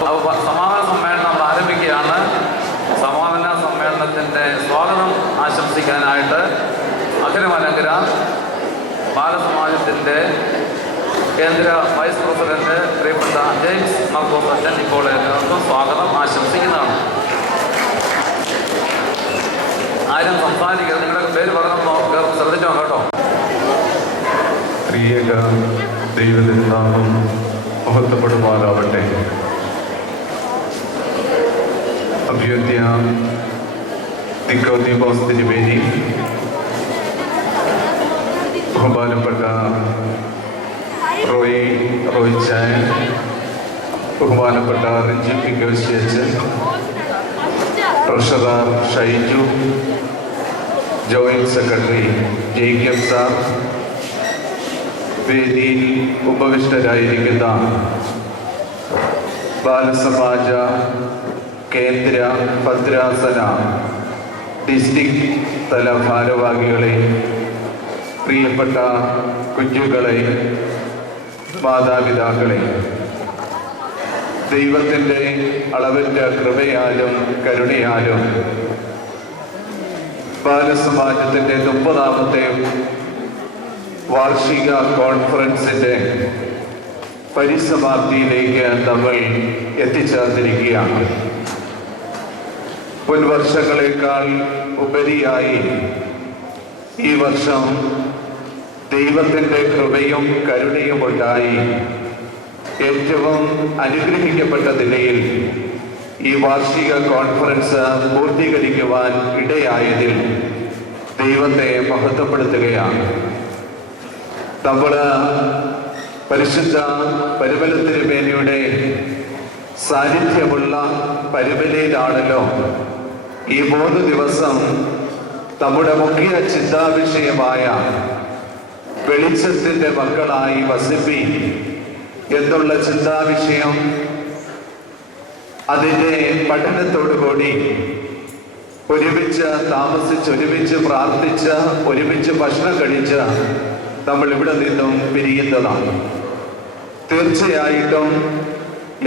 സമാപന സമ്മേളനം നമ്മൾ ആരംഭിക്കുകയാണ്. സമാപന സമ്മേളനത്തിൻ്റെ സ്വാഗതം ആശംസിക്കാനായിട്ട് അഖിലമലങ്കര ബാലസമാജത്തിൻ്റെ കേന്ദ്ര വൈസ് പ്രസിഡന്റ് പ്രിയപ്പെട്ട ജെയിംസ് മാർക്കോസ് അച്ഛൻ ഇപ്പോൾ എല്ലാവർക്കും സ്വാഗതം ആശംസിക്കുന്നതാണ്. ആരും സംസാരിക്കരുത്, നിങ്ങളുടെ പേര് പറഞ്ഞോ, ശ്രദ്ധിച്ചോ കേട്ടോ. ത്രിയേക ദൈവത്തിൻ്റെ നാമം മഹത്വപ്പെടുമാറാവട്ടെ. അഭ്യുദ്യ നിക്കോദീമോസ് തിരുമേനി, ബഹുമാനപ്പെട്ട റോയ് ചായൻ, ബഹുമാനപ്പെട്ട റിജി പിക്കോശിയച്ചൻ, treasurer Shaiju, joint secretary Jacob sir, വേദിയിൽ ഉപവിഷ്ടരായിരിക്കുന്ന ബാലസമാജ കേന്ദ്ര ഭദ്രാസന ഡിസ്ട്രിക്ട് തല ഭാരവാഹികളെ, പ്രിയപ്പെട്ട കുഞ്ഞുങ്ങളെ, മാതാപിതാക്കളെ, ദൈവത്തിൻ്റെ അളവറ്റ കൃപയാലും കരുണയാലും ബാലസമാജത്തിൻ്റെ 30ാമത്തെ വാർഷിക കോൺഫറൻസിൻ്റെ പരിസമാപ്തിയിലേക്ക് നമ്മൾ എത്തിച്ചേർന്നിരിക്കുകയാണ്. മുൻ വർഷങ്ങളെക്കാൾ ഉപരിയായി ഈ വർഷം ദൈവത്തിൻ്റെ കൃപയും കരുണയും ഉണ്ടായി ഏറ്റവും അനുഗ്രഹിക്കപ്പെട്ട നിലയിൽ ഈ വാർഷിക കോൺഫറൻസ് പൂർത്തീകരിക്കുവാൻ ഇടയായതിൽ ദൈവത്തെ മഹത്വപ്പെടുത്തുകയാണ്. നമ്മൾ പരിശുദ്ധ പരിമല തിരുമേനിയുടെ സാന്നിധ്യമുള്ള പരിമലയിലാണല്ലോ ഈ 3 ദിവസം നമ്മുടെ മുഖ്യ ചിന്താവിഷയമായ വെളിച്ചത്തിൻ്റെ മക്കളായി വസിപ്പി എന്നുള്ള ചിന്താവിഷയം, അതിൻ്റെ പഠനത്തോടുകൂടി ഒരുമിച്ച് താമസിച്ച്, ഒരുമിച്ച് പ്രാർത്ഥിച്ച്, ഒരുമിച്ച് ഭക്ഷണം കഴിച്ച് നമ്മൾ ഇവിടെ നിന്നും പിരിയുന്നതാണ്. തീർച്ചയായിട്ടും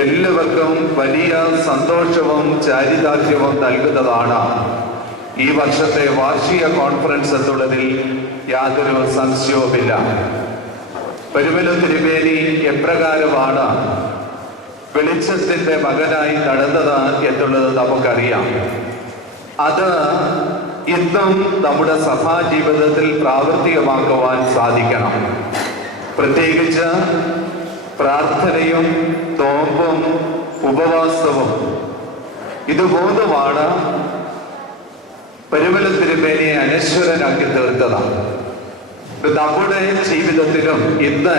എല്ലാവർക്കും വലിയ സന്തോഷവും ചാരിതാർത്ഥ്യവും നൽകുന്നതാണ് ഈ വർഷത്തെ വാർഷിക കോൺഫറൻസ് എന്നുള്ളതിൽ യാതൊരു സംശയവുമില്ല. പരിമല തിരുമേനി എപ്രകാരമാണ് വെളിച്ചത്തിൻ്റെ മകനായി നടന്നത് എന്നുള്ളത് നമുക്കറിയാം. അത് ഇന്നും നമ്മുടെ സഭാ ജീവിതത്തിൽ പ്രാവർത്തികമാക്കുവാൻ സാധിക്കണം. പ്രത്യേകിച്ച് പ്രാർത്ഥനയും നോമ്പും ഉപവാസവും, ഇത് 3മാണ് പരിമല തിരുമേനിയെ അനശ്വരനാക്കി തീർത്തതാണ്. നമ്മുടെ ജീവിതത്തിലും ഇന്ന്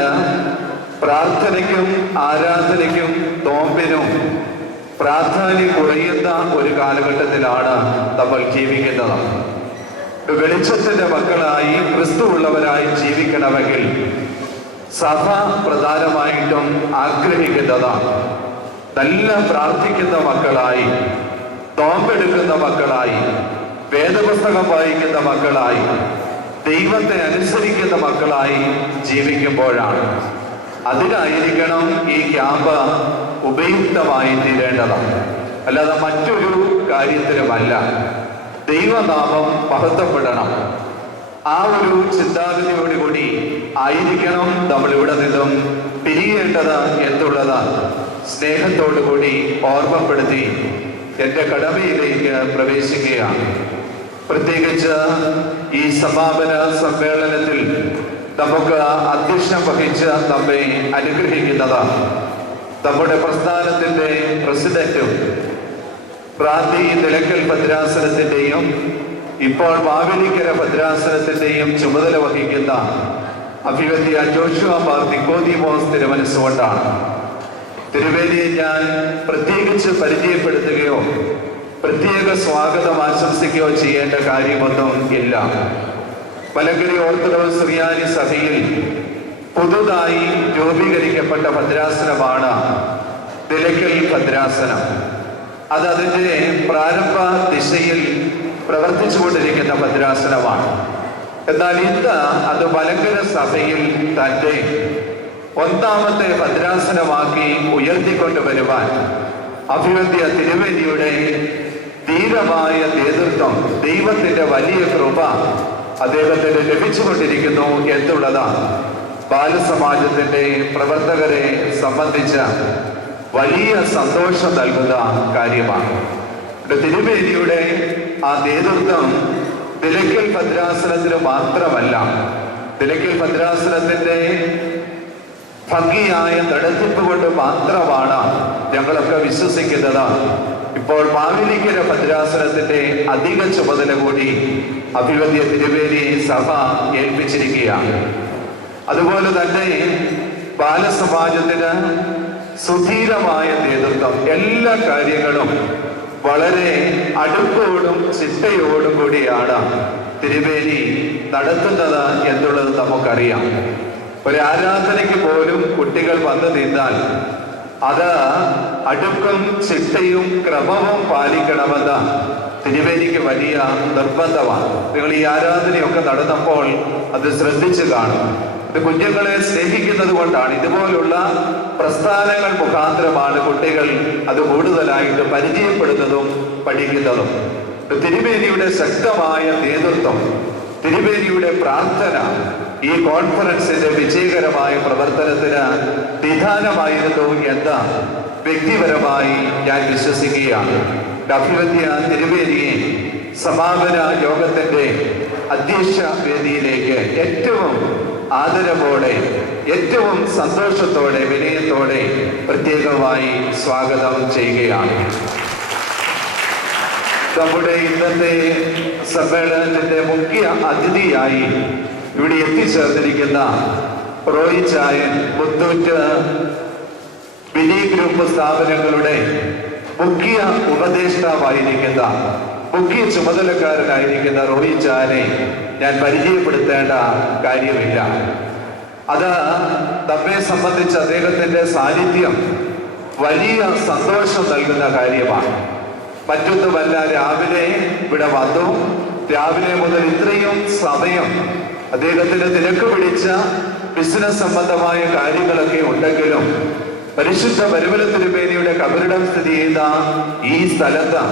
പ്രാർത്ഥനയ്ക്കും ആരാധനയ്ക്കും നോമ്പിനും പ്രാധാന്യം കുറയുന്ന ഒരു കാലഘട്ടത്തിലാണ് നമ്മൾ ജീവിക്കുന്നത്. വെളിച്ചത്തിൻ്റെ മക്കളായി ക്രിസ്തുവുള്ളവരായി ജീവിക്കണമെങ്കിൽ സഭ പ്രധാനമായിട്ടും ആഗ്രഹിക്കുന്നതാണ് നല്ല പ്രാർത്ഥിക്കുന്ന മക്കളായി, നോമ്പെടുക്കുന്ന മക്കളായി, വേദപുസ്തകം വായിക്കുന്ന മക്കളായി, ദൈവത്തെ അനുസരിക്കുന്ന മക്കളായി ജീവിക്കുമ്പോഴാണ്. അതിനായിരിക്കണം ഈ ക്യാമ്പ് ഉപയുക്തമായി തീരേണ്ടതാണ്, അല്ലാതെ മറ്റൊരു കാര്യത്തിലുമല്ല. ദൈവനാമം മഹത്വപ്പെടണം. ആ ഒരു ചിന്താഗതിയോടുകൂടി ആയിരിക്കണം നമ്മൾ ഇവിടെ നിന്നും പിരിയേണ്ടത് എന്നുള്ളത് സ്നേഹത്തോടുകൂടി ഓർമ്മപ്പെടുത്തി എൻ്റെ കടമയിലേക്ക് പ്രവേശിക്കുകയാണ്. പ്രത്യേകിച്ച് ഈ സമാപന സമ്മേളനത്തിൽ നമുക്ക് അധ്യക്ഷം വഹിച്ച് നമ്മെ അനുഗ്രഹിക്കുന്നത് നമ്മുടെ പ്രസ്ഥാനത്തിൻ്റെ പ്രസിഡന്റും പ്രാന്തി നിലയ്ക്കൽ ഭദ്രാസനത്തിൻ്റെയും ഇപ്പോൾ മാവേലിക്കര ഭദ്രാസനത്തിൻ്റെയും ചുമതല വഹിക്കുന്ന അഭിവന്യ ജോഷുവ മാർ നിക്കോദീമോസ് തിരുമനസ്സുകൊണ്ടാണ്. തിരുവേദിയെ ഞാൻ പ്രത്യേകിച്ച് പരിചയപ്പെടുത്തുകയോ പ്രത്യേക സ്വാഗതം ആശംസിക്കുകയോ ചെയ്യേണ്ട കാര്യമൊന്നും ഇല്ല. മലങ്കരി ഓർത്തഡോക്സ് സുറിയാനി സഭയിൽ പുതുതായി രൂപീകരിക്കപ്പെട്ട ഭദ്രാസനമാണ് നിലയ്ക്കൽ ഭദ്രാസനം. അത് അതിൻ്റെ പ്രാരംഭ ദിശയിൽ പ്രവർത്തിച്ചുകൊണ്ടിരിക്കുന്ന ഭദ്രാസനമാണ്. എന്നാൽ ഇന്ന് അത് മലങ്കര സഭയിൽ തന്റെ ഒന്നാമത്തെ ഭദ്രാസനമാക്കി ഉയർത്തിക്കൊണ്ടുവരുവാൻ അഭിവന്ദ്യ തിരുവേദിയുടെ ധീരമായ നേതൃത്വം, ദൈവത്തിന്റെ വലിയ കൃപ അദ്ദേഹത്തിന് ലഭിച്ചുകൊണ്ടിരിക്കുന്നു എന്നുള്ളതാണ് ബാലസമാജത്തിന്റെ പ്രവർത്തകരെ സംബന്ധിച്ച വലിയ സന്തോഷം നൽകുന്ന കാര്യമാണ്. തിരുവേദിയുടെ ആ നേതൃത്വം നിലയ്ക്കൽ ഭദ്രാസനത്തിന് മാത്രമല്ല, നിലയ്ക്കൽ ഭദ്രാസനത്തിന്റെ ഭംഗിയായ നടത്തിപ്പ് കൊണ്ട് മാത്രമാണ് ഞങ്ങളൊക്കെ വിശ്വസിക്കുന്നത്. ഇപ്പോൾ മാവേലിക്കര ഭദ്രാസനത്തിന്റെ അധിക ചുമതല കൂടി അഭിവന്ദ്യ തിരുവേദി സഭ ഏൽപ്പിച്ചിരിക്കുകയാണ്. അതുപോലെ തന്നെ ബാലസമാജത്തിന് സുധീരമായ നേതൃത്വം, എല്ലാ കാര്യങ്ങളും വളരെ അടുപ്പോടും ചിട്ടയോടും കൂടിയാണ് തിരുവേദി നടത്തുന്നത് എന്നുള്ളത് നമുക്കറിയാം. ഒരു ആരാധനയ്ക്ക് പോലും കുട്ടികൾ വന്നു നിന്നാൽ അത് അടുക്കും ചിട്ടയും ക്രമവും പാലിക്കണമെന്ന് തിരുവേദിക്ക് വലിയ നിർബന്ധമാണ്. നിങ്ങൾ ഈ ആരാധനയൊക്കെ നടന്നപ്പോൾ അത് ശ്രദ്ധിച്ചു കാണും. ഇത് കുഞ്ഞുങ്ങളെ സ്നേഹിക്കുന്നത് കൊണ്ടാണ്. ഇതുപോലുള്ള പ്രസ്ഥാനങ്ങൾ മുഖാന്തരമാണ് കുട്ടികൾ അത് കൂടുതലായിട്ട് പരിചയപ്പെടുന്നതും പഠിക്കുന്നതും. തിരുവേദിയുടെ ശക്തമായ നേതൃത്വം, തിരുവേദിയുടെ പ്രാർത്ഥന ഈ കോൺഫറൻസിന്റെ വിജയകരമായ പ്രവർത്തനത്തിന് നിദാനമായിരുന്നു എന്ന് വ്യക്തിപരമായി ഞാൻ വിശ്വസിക്കുകയാണ്. അഭിവന്ദ്യ തിരുവേദിയെ സമാപന യോഗത്തിന്റെ അധ്യക്ഷ വേദിയിലേക്ക് ഏറ്റവും ആദരവോടെ, ഏറ്റവും സന്തോഷത്തോടെ, വിനയത്തോടെ പ്രത്യേകമായി സ്വാഗതം ചെയ്യുകയാണ്. നമ്മുടെ ഇന്നത്തെ സമ്മേളനത്തിന്റെ മുഖ്യ അതിഥിയായി ഇവിടെ എത്തിച്ചേർന്നിരിക്കുന്ന റോയി ചായൻ, മുത്തൂറ്റ് വിനി ഗ്രൂപ്പ് സ്ഥാപനങ്ങളുടെ മുഖ്യ ഉപദേഷ്ടാവായിരിക്കുന്ന, മുഖ്യ ചുമതലക്കാരനായിരിക്കുന്ന റോയി ചായനെ ഞാൻ പരിചയപ്പെടുത്തേണ്ട കാര്യമില്ല. അത് നമ്മെ സംബന്ധിച്ച് അദ്ദേഹത്തിന്റെ സാന്നിധ്യം വലിയ സന്തോഷം നൽകുന്ന കാര്യമാണ്. മറ്റൊന്നുമല്ല, രാവിലെ ഇവിടെ വന്നു, രാവിലെ മുതൽ ഇത്രയും സമയം അദ്ദേഹത്തിന് തിരക്ക് പിടിച്ച ബിസിനസ് സംബന്ധമായ കാര്യങ്ങളൊക്കെ ഉണ്ടെങ്കിലും പരിശുദ്ധ പരിമല തിരുമേനിയുടെ കബറിടം സ്ഥിതി ചെയ്യുന്ന ഈ സ്ഥലത്ത്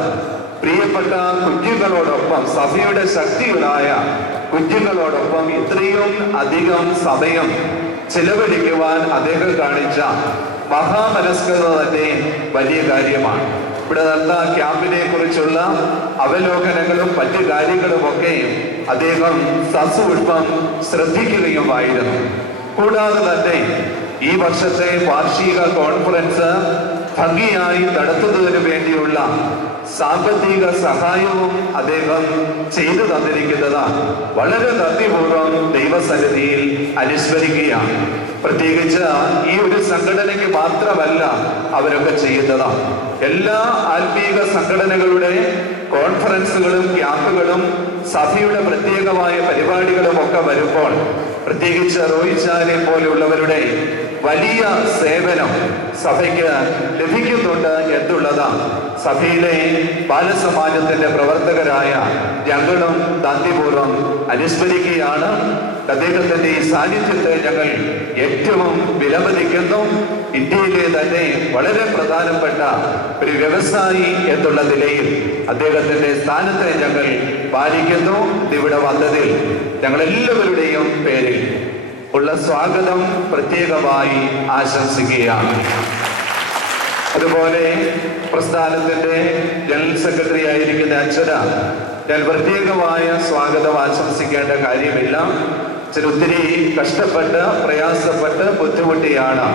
പ്രിയപ്പെട്ട കുഞ്ഞുങ്ങളോടൊപ്പം, സഭയുടെ ശക്തികളായ കുഞ്ഞുങ്ങളോടൊപ്പം ഇത്രയും അധികം സമയം ചിലവഴിക്കുവാൻ അദ്ദേഹം കാണിച്ച മഹാമനസ്കത തന്നെ വലിയ കാര്യമാണ്. ഇവിടെ നടന്ന ക്യാമ്പിനെ കുറിച്ചുള്ള അവലോകനങ്ങളും മറ്റു കാര്യങ്ങളുമൊക്കെ അദ്ദേഹം സസൂക്ഷ്മം ശ്രദ്ധിക്കുകയുമായിരുന്നു. കൂടാതെ തന്നെ ഈ വർഷത്തെ വാർഷിക കോൺഫറൻസ് ഭംഗിയായി നടത്തുന്നതിന് വേണ്ടിയുള്ള സാമ്പത്തിക സഹായവും അദ്ദേഹം ചെയ്തു തന്നിരിക്കുന്നത് വളരെ നന്ദിപൂർവ്വം ദൈവസന്നിധിയിൽ അനുസ്മരിക്കുകയാണ്. പ്രത്യേകിച്ച് ഈ ഒരു സംഘടനയ്ക്ക് മാത്രമല്ല അവരൊക്കെ ചെയ്യുന്നത്. എല്ലാ ആത്മീക സംഘടനകളുടെ കോൺഫറൻസുകളും ക്യാമ്പുകളും സഭയുടെ പ്രത്യേകമായ പരിപാടികളും ഒക്കെ വരുമ്പോൾ പ്രത്യേകിച്ച് റോയി ചാനെ പോലെയുള്ളവരുടെ വലിയ സേവനം സഭയ്ക്ക് ലഭിക്കുന്നുണ്ട് എന്നുള്ളതാണ് സഭയിലെ ബാലസമാജത്തിന്റെ പ്രവർത്തകരായ ഞങ്ങളും നന്ദിപൂർവ്വം അനുസ്മരിക്കുകയാണ്. അദ്ദേഹത്തിന്റെ ഈ സാന്നിധ്യത്തെ ഞങ്ങൾ ഏറ്റവും വിലമതിക്കുന്നു. ഇന്ത്യയിലെ തന്നെ വളരെ പ്രധാനപ്പെട്ട ഒരു വ്യവസായി എന്നുള്ള നിലയിൽ അദ്ദേഹത്തിന്റെ സ്ഥാനത്തെ ഞങ്ങൾ പാലിക്കുന്നു. ഇവിടെ വന്നതിൽ ഞങ്ങൾ എല്ലാവരുടെയും പേരിൽ ഉള്ള സ്വാഗതം പ്രത്യേകമായി ആശംസിക്കുകയാണ്. അതുപോലെ പ്രസ്ഥാനത്തിന്റെ ജനറൽ സെക്രട്ടറി ആയിരിക്കുന്ന അച്ഛന ഞാൻ പ്രത്യേകമായ സ്വാഗതം ആശംസിക്കേണ്ട കാര്യമില്ല. ഒത്തിരി കഷ്ടപ്പെട്ട് പ്രയാസപ്പെട്ട് ബുദ്ധിമുട്ടിയാണ്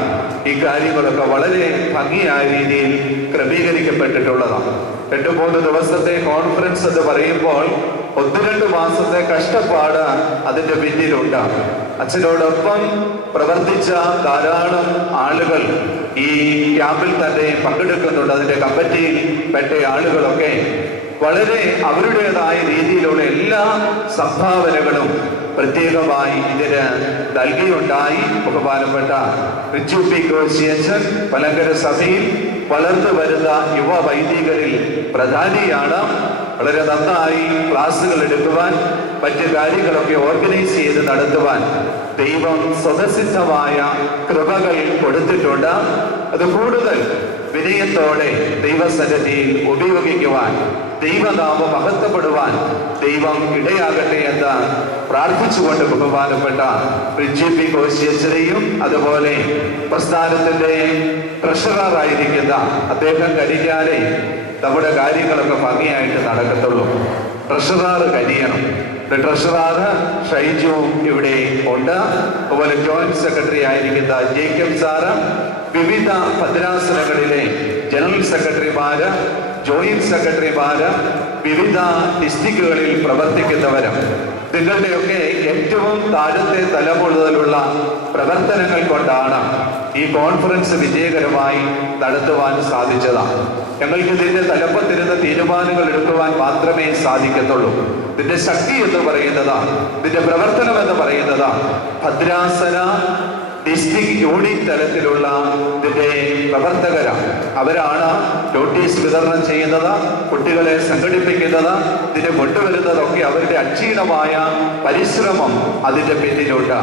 ഈ കാര്യങ്ങളൊക്കെ വളരെ ഭംഗിയായ രീതിയിൽ ക്രമീകരിക്കപ്പെട്ടിട്ടുള്ളതാണ്. 2-3 ദിവസത്തെ കോൺഫറൻസ് എന്ന് പറയുമ്പോൾ 1-2 മാസത്തെ കഷ്ടപ്പാട് അതിന്റെ പിന്നിലുണ്ട്. അച്ഛനോടൊപ്പം പ്രവർത്തിച്ച ധാരാളം ആളുകൾ ഈ ക്യാമ്പിൽ തന്നെ പങ്കെടുക്കുന്നുണ്ട്. അതിന്റെ കമ്മിറ്റിയിൽ പെട്ട ആളുകളൊക്കെ വളരെ അവരുടേതായ രീതിയിലുള്ള എല്ലാ സംഭാവനകളും പ്രത്യേകമായി ഇതിന് നൽകിയുണ്ടായി. ബഹുമാനപ്പെട്ട റിച്ചു പി കോശിയച്ചൻ പലങ്കര സഭയിൽ വളർന്നു വരുന്ന യുവ വൈദികരിൽ പ്രധാനിയാണ്. വളരെ നന്നായി ക്ലാസുകൾ എടുക്കുവാൻ, മറ്റ് കാര്യങ്ങളൊക്കെ ഓർഗനൈസ് ചെയ്ത് നടത്തുവാൻ ദൈവം സ്വതസിദ്ധമായ കൃപകൾ കൊടുത്തിട്ടുണ്ട്. അത് കൂടുതൽ വിനയത്തോടെ ദൈവസന്നിധിയിൽ ഉപയോഗിക്കുവാൻ, ദൈവനാമം മഹത്വപ്പെടുവാൻ ദൈവം ഇടയാകട്ടെ എന്ന് പ്രാർത്ഥിച്ചുകൊണ്ട് ബഹുമാനപ്പെട്ട പ്രിൻസിപ്പി കോശിയച്ചനെയും അതുപോലെ പ്രസ്ഥാനത്തിന്റെ ട്രഷററായിരിക്കുന്ന അദ്ദേഹം കരിഞ്ഞാലേ നമ്മുടെ കാര്യങ്ങളൊക്കെ ഭംഗിയായിട്ട് നടക്കത്തുള്ളൂ. ട്രഷറർ കരിയണം. ട്രഷറർ ഷൈജു ഇവിടെ ഉണ്ട്. അതുപോലെ ജോയിന്റ് സെക്രട്ടറി ആയിരിക്കുന്ന ജേക്കബ് സാറ്, വിവിധ ഭദ്രാസനങ്ങളിലെ ജനറൽ സെക്രട്ടറിമാര്, ജോയിന്റ് സെക്രട്ടറിമാര്, വിവിധ ഡിസ്ട്രിക്റ്റുകളിൽ പ്രവർത്തിക്കുന്നവരും നിങ്ങളുടെയൊക്കെ ഏറ്റവും താഴത്തെ തലം മുതലുള്ള പ്രവർത്തനങ്ങൾ കൊണ്ടാണ് ഈ കോൺഫറൻസ് വിജയകരമായി നടത്തുവാൻ സാധിച്ചതാണ്. ഞങ്ങൾക്ക് ഇതിന്റെ തലപ്പത്തിരുന്ന് തീരുമാനങ്ങൾ എടുക്കുവാൻ മാത്രമേ സാധിക്കത്തുള്ളൂ. ഇതിന്റെ ശക്തി എന്ന് പറയുന്നതാണ്, ഇതിന്റെ പ്രവർത്തനം എന്ന് പറയുന്നതാണ് ഭദ്രാസന ഡിസ്ട്രിക്ട് യൂണിറ്റ് തലത്തിലുള്ള ഇതിന്റെ പ്രവർത്തകരാണ്. അവരാണ് നോട്ടീസ് വിതരണം ചെയ്യുന്നത്, കുട്ടികളെ സംഘടിപ്പിക്കുന്നത്, ഇതിനെ കൊണ്ടുവരുന്നതൊക്കെ അവരുടെ അക്ഷീണമായ പരിശ്രമം അതിന്റെ പിന്നിലുണ്ട്.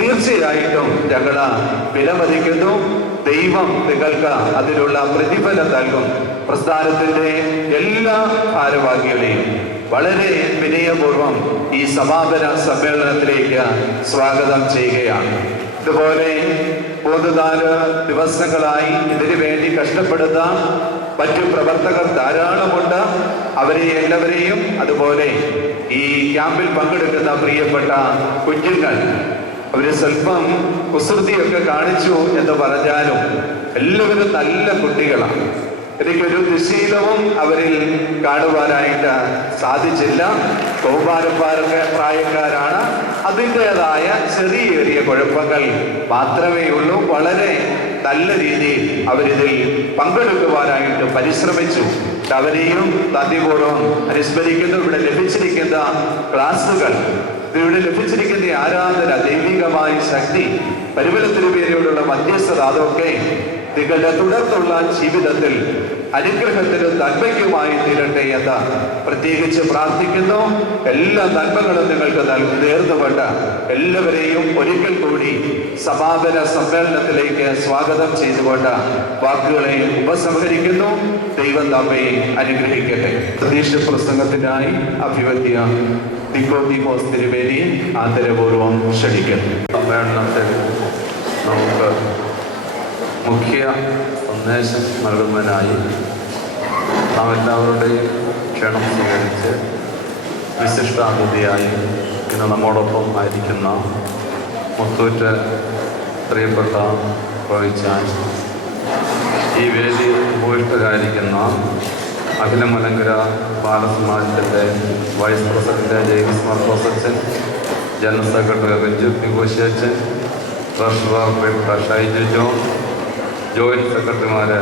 തീർച്ചയായിട്ടും ഞങ്ങൾ വിലമതിക്കുന്നു. ദൈവം നിങ്ങൾക്ക് അതിനുള്ള പ്രതിഫലം നൽകും. പ്രസ്ഥാനത്തിന്റെ എല്ലാ ഭാരവാഹികളെയും വളരെ വിനയപൂർവം ഈ സമാപന സമ്മേളനത്തിലേക്ക് സ്വാഗതം ചെയ്യുകയാണ്. ഇതുപോലെ 3-4 ദിവസങ്ങളായി ഇതിനു വേണ്ടി കഷ്ടപ്പെടുന്ന മറ്റു പ്രവർത്തകർ ധാരാളമുണ്ട്. അവരെ എല്ലാവരെയും, അതുപോലെ ഈ ക്യാമ്പിൽ പങ്കെടുക്കുന്ന പ്രിയപ്പെട്ട കുഞ്ഞുങ്ങൾ, അവര് സ്വല്പം കുസൃതിയൊക്കെ കാണിച്ചു എന്ന് പറഞ്ഞാലും എല്ലാവരും നല്ല കുട്ടികളാണ്. എനിക്കൊരു ദുശീലവും അവരിൽ കാണുവാനായിട്ട് സാധിച്ചില്ല. പ്രായക്കാരാണ്. അതിൻ്റെതായ ചെറിയ കുഴപ്പങ്ങൾ മാത്രമേ ഉള്ളൂ. വളരെ നല്ല രീതിയിൽ അവരിതിൽ പങ്കെടുക്കുവാനായിട്ട് പരിശ്രമിച്ചു. അവരെയും നന്ദിപൂർവ്വം അനുസ്മരിക്കുന്നു. ഇവിടെ ലഭിച്ചിരിക്കുന്ന ക്ലാസുകൾ, ഇവിടെ ലഭിച്ചിരിക്കുന്ന ആരാധന, ദൈവികമായ ശക്തി, പരിമളത്തിനു പേരോടുള്ള മധ്യസ്ഥത, അതൊക്കെ നിങ്ങളുടെ തുടർന്നുള്ള ജീവിതത്തിൽ അനുഗ്രഹത്തിനും നന്മയ്ക്കുമായി തീരട്ടെ എന്ന് പ്രത്യേകിച്ച് പ്രാർത്ഥിക്കുന്നു. എല്ലാ നന്മകളും നിങ്ങൾക്ക് നേർന്നുകൊണ്ട് എല്ലാവരെയും ഒരിക്കൽ കൂടി സമാപന സമ്മേളനത്തിലേക്ക് സ്വാഗതം ചെയ്തുകൊണ്ട് വാക്കുകളെ ഉപസംഹരിക്കുന്നു. ദൈവം നമ്മെ അനുഗ്രഹിക്കട്ടെ. പ്രതീക്ഷ പ്രസംഗത്തിനായി അഭിവദ്യ നിക്കോദീമോസ് തിരുമേനിയെ ആദരപൂർവ്വം ക്ഷണിക്കുന്നു. സമ്മേളനത്തിൽ നമുക്ക് മുഖ്യ സന്ദേശം നൽകുന്നതിനായി നാം എല്ലാവരുടെയും ക്ഷണം സ്വീകരിച്ച് വിശിഷ്ടാതിഥിയായി ഇന്ന് നമ്മോടൊപ്പം ആയിരിക്കുന്ന മുത്തൂറ്റ് പ്രിയപ്പെട്ട പ്രൊവിച്ചാൻ, ഈ വേദി ഉപവിഷ്ടരായിരിക്കുന്ന അഖില മലങ്കര ബാലസമാജത്തിൻ്റെ വൈസ് പ്രസിഡന്റ് ജെയിംസ് മാർക്കോസച്ചൻ, ജനറൽ സെക്രട്ടറി റിജു നിഗോഷിയച്ചൻ, ട്രഷറർ പ്രിയപ്പെട്ട ഷൈജു ജോൺ, ജോയിന്റ് സെക്രട്ടറിമാരെ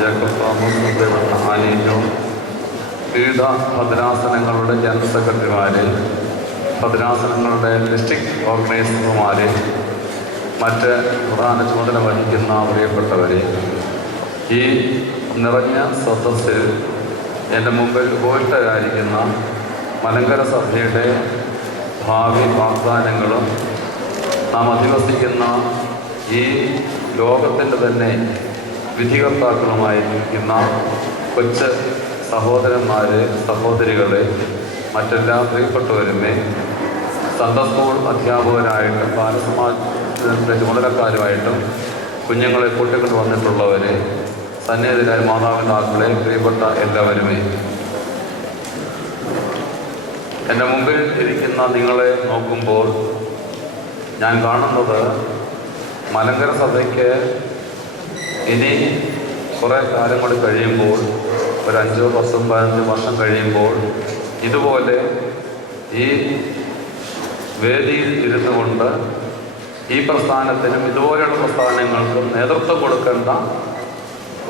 ജേക്കബ് തോമസ്, ആനി ജോൺ, വിവിധ ഭദ്രാസനങ്ങളുടെ ജനറൽ സെക്രട്ടറിമാരെ, ഭദ്രാസനങ്ങളുടെ ഡിസ്ട്രിക്ട് ഓർഗനൈസർമാരെ, മറ്റ് പ്രധാന ചുമതല വഹിക്കുന്ന പ്രിയപ്പെട്ടവരെ, ഈ നിറഞ്ഞ സദസ്സിൽ എൻ്റെ മുമ്പിൽ ഉപവിഷ്ടരായിരിക്കുന്ന മലങ്കര സഭയുടെ ഭാവി വാഗ്ദാനങ്ങളും നാം അധിവസിക്കുന്ന ഈ ലോകത്തിൻ്റെ തന്നെ വിധികർത്താക്കളുമായിരിക്കുന്ന കൊച്ചു സഹോദരന്മാരെ, സഹോദരികളെ, മറ്റെല്ലാ പ്രിയപ്പെട്ടവരുമേ, സൺഡേ സ്കൂൾ അധ്യാപകരായിട്ടും ബാലസമാജത്തിൻ്റെ ചുമതലക്കാരുമായിട്ടും കുഞ്ഞുങ്ങളെ കൂട്ടിക്കൊണ്ട് വന്നിട്ടുള്ളവരെ, സന്നിഹിതരായ മാതാപിതാക്കളെ, പ്രിയപ്പെട്ട എല്ലാവരുമേ, എൻ്റെ മുമ്പിൽ ഇരിക്കുന്ന നിങ്ങളെ നോക്കുമ്പോൾ ഞാൻ കാണുന്നത് മലങ്കര സഭയ്ക്ക് ഇനി കുറേ കാലം കൂടി കഴിയുമ്പോൾ, ഒരു 5, 10, 15 വർഷം കഴിയുമ്പോൾ ഇതുപോലെ ഈ വേദിയിൽ ഇരുന്നു കൊണ്ട് ഈ പ്രസ്ഥാനത്തിനും ഇതുപോലെയുള്ള പ്രസ്ഥാനങ്ങൾക്കും നേതൃത്വം കൊടുക്കേണ്ട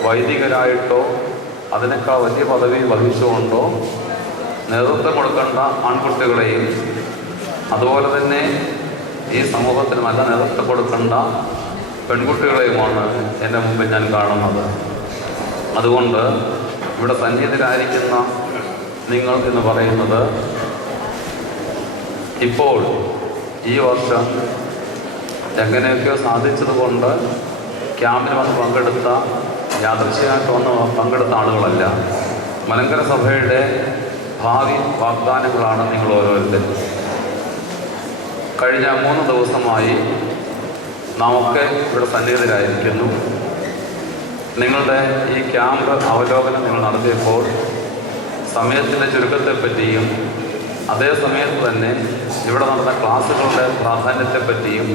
വൈദികരായിട്ടോ അതിനേക്കാൾ വലിയ പദവി വഹിച്ചുകൊണ്ടോ നേതൃത്വം കൊടുക്കേണ്ട ആൺകുട്ടികളെയും, അതുപോലെ തന്നെ ഈ സമൂഹത്തിന് നല്ല നേതൃത്വം കൊടുക്കേണ്ട പെൺകുട്ടികളെയുമാണ് എൻ്റെ മുമ്പിൽ ഞാൻ കാണുന്നത്. അതുകൊണ്ട് ഇവിടെ സന്നിഹിതരായിരിക്കുന്ന നിങ്ങൾ എന്ന് പറയുന്നത് ഇപ്പോൾ ഈ വർഷം എങ്ങനെയൊക്കെയോ സാധിച്ചതുകൊണ്ട് ക്യാമ്പിന് വന്ന് പങ്കെടുത്ത യാദൃശ്ചികമായിട്ട് വന്ന് പങ്കെടുത്ത ആളുകളല്ല. മലങ്കര സഭയുടെ ഭാവി വാഗ്ദാനങ്ങളാണ് നിങ്ങൾ ഓരോരുത്തരും. കഴിഞ്ഞ 3 ദിവസമായി നാമൊക്കെ ഇവിടെ സന്നിഹിതരായിരിക്കുന്നു. നിങ്ങളുടെ ഈ ക്യാമ്പ് അവലോകനം നിങ്ങൾ നടത്തിയപ്പോൾ സമയത്തിൻ്റെ ചുരുക്കത്തെപ്പറ്റിയും അതേ സമയത്ത് തന്നെ ഇവിടെ നടന്ന ക്ലാസ്സുകളുടെ പ്രാധാന്യത്തെപ്പറ്റിയും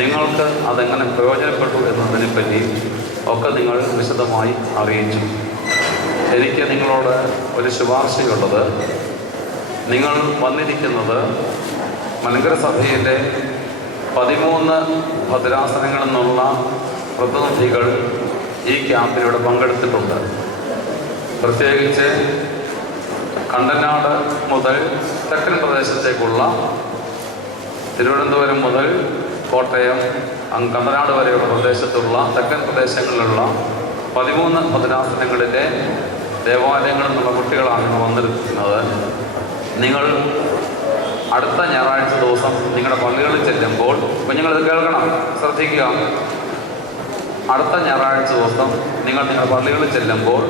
നിങ്ങൾക്ക് അതെങ്ങനെ പ്രയോജനപ്പെട്ടു എന്നതിനെപ്പറ്റിയും ഒക്കെ നിങ്ങൾ വിശദമായി അറിയിച്ചു. എനിക്ക് നിങ്ങളോട് ഒരു ശുപാർശയുള്ളത്, നിങ്ങൾ വന്നിരിക്കുന്നത് മലങ്കര സഭയിലെ 13 ഭദ്രാസനങ്ങളിൽ നിന്നുള്ള പ്രതിനിധികൾ ഈ ക്യാമ്പിലൂടെ പങ്കെടുത്തിട്ടുണ്ട്. പ്രത്യേകിച്ച് കണ്ടനാട് മുതൽ തെക്കൻ പ്രദേശത്തേക്കുള്ള തിരുവനന്തപുരം മുതൽ കോട്ടയം കണ്ടനാട് വരെയുള്ള പ്രദേശത്തുള്ള തെക്കൻ പ്രദേശങ്ങളിലുള്ള 13 ഭദ്രാസനങ്ങളിലെ ദേവാലയങ്ങളിൽ നിന്നുള്ള കുട്ടികളാണ് നിങ്ങൾ വന്നിരിക്കുന്നത്. നിങ്ങൾ അടുത്ത ഞായറാഴ്ച ദിവസം നിങ്ങളുടെ പള്ളികളിൽ ചെല്ലുമ്പോൾ കുഞ്ഞുങ്ങളിത് കേൾക്കണം, ശ്രദ്ധിക്കുക. അടുത്ത ഞായറാഴ്ച ദിവസം നിങ്ങൾ നിങ്ങളുടെ പള്ളികളിൽ ചെല്ലുമ്പോൾ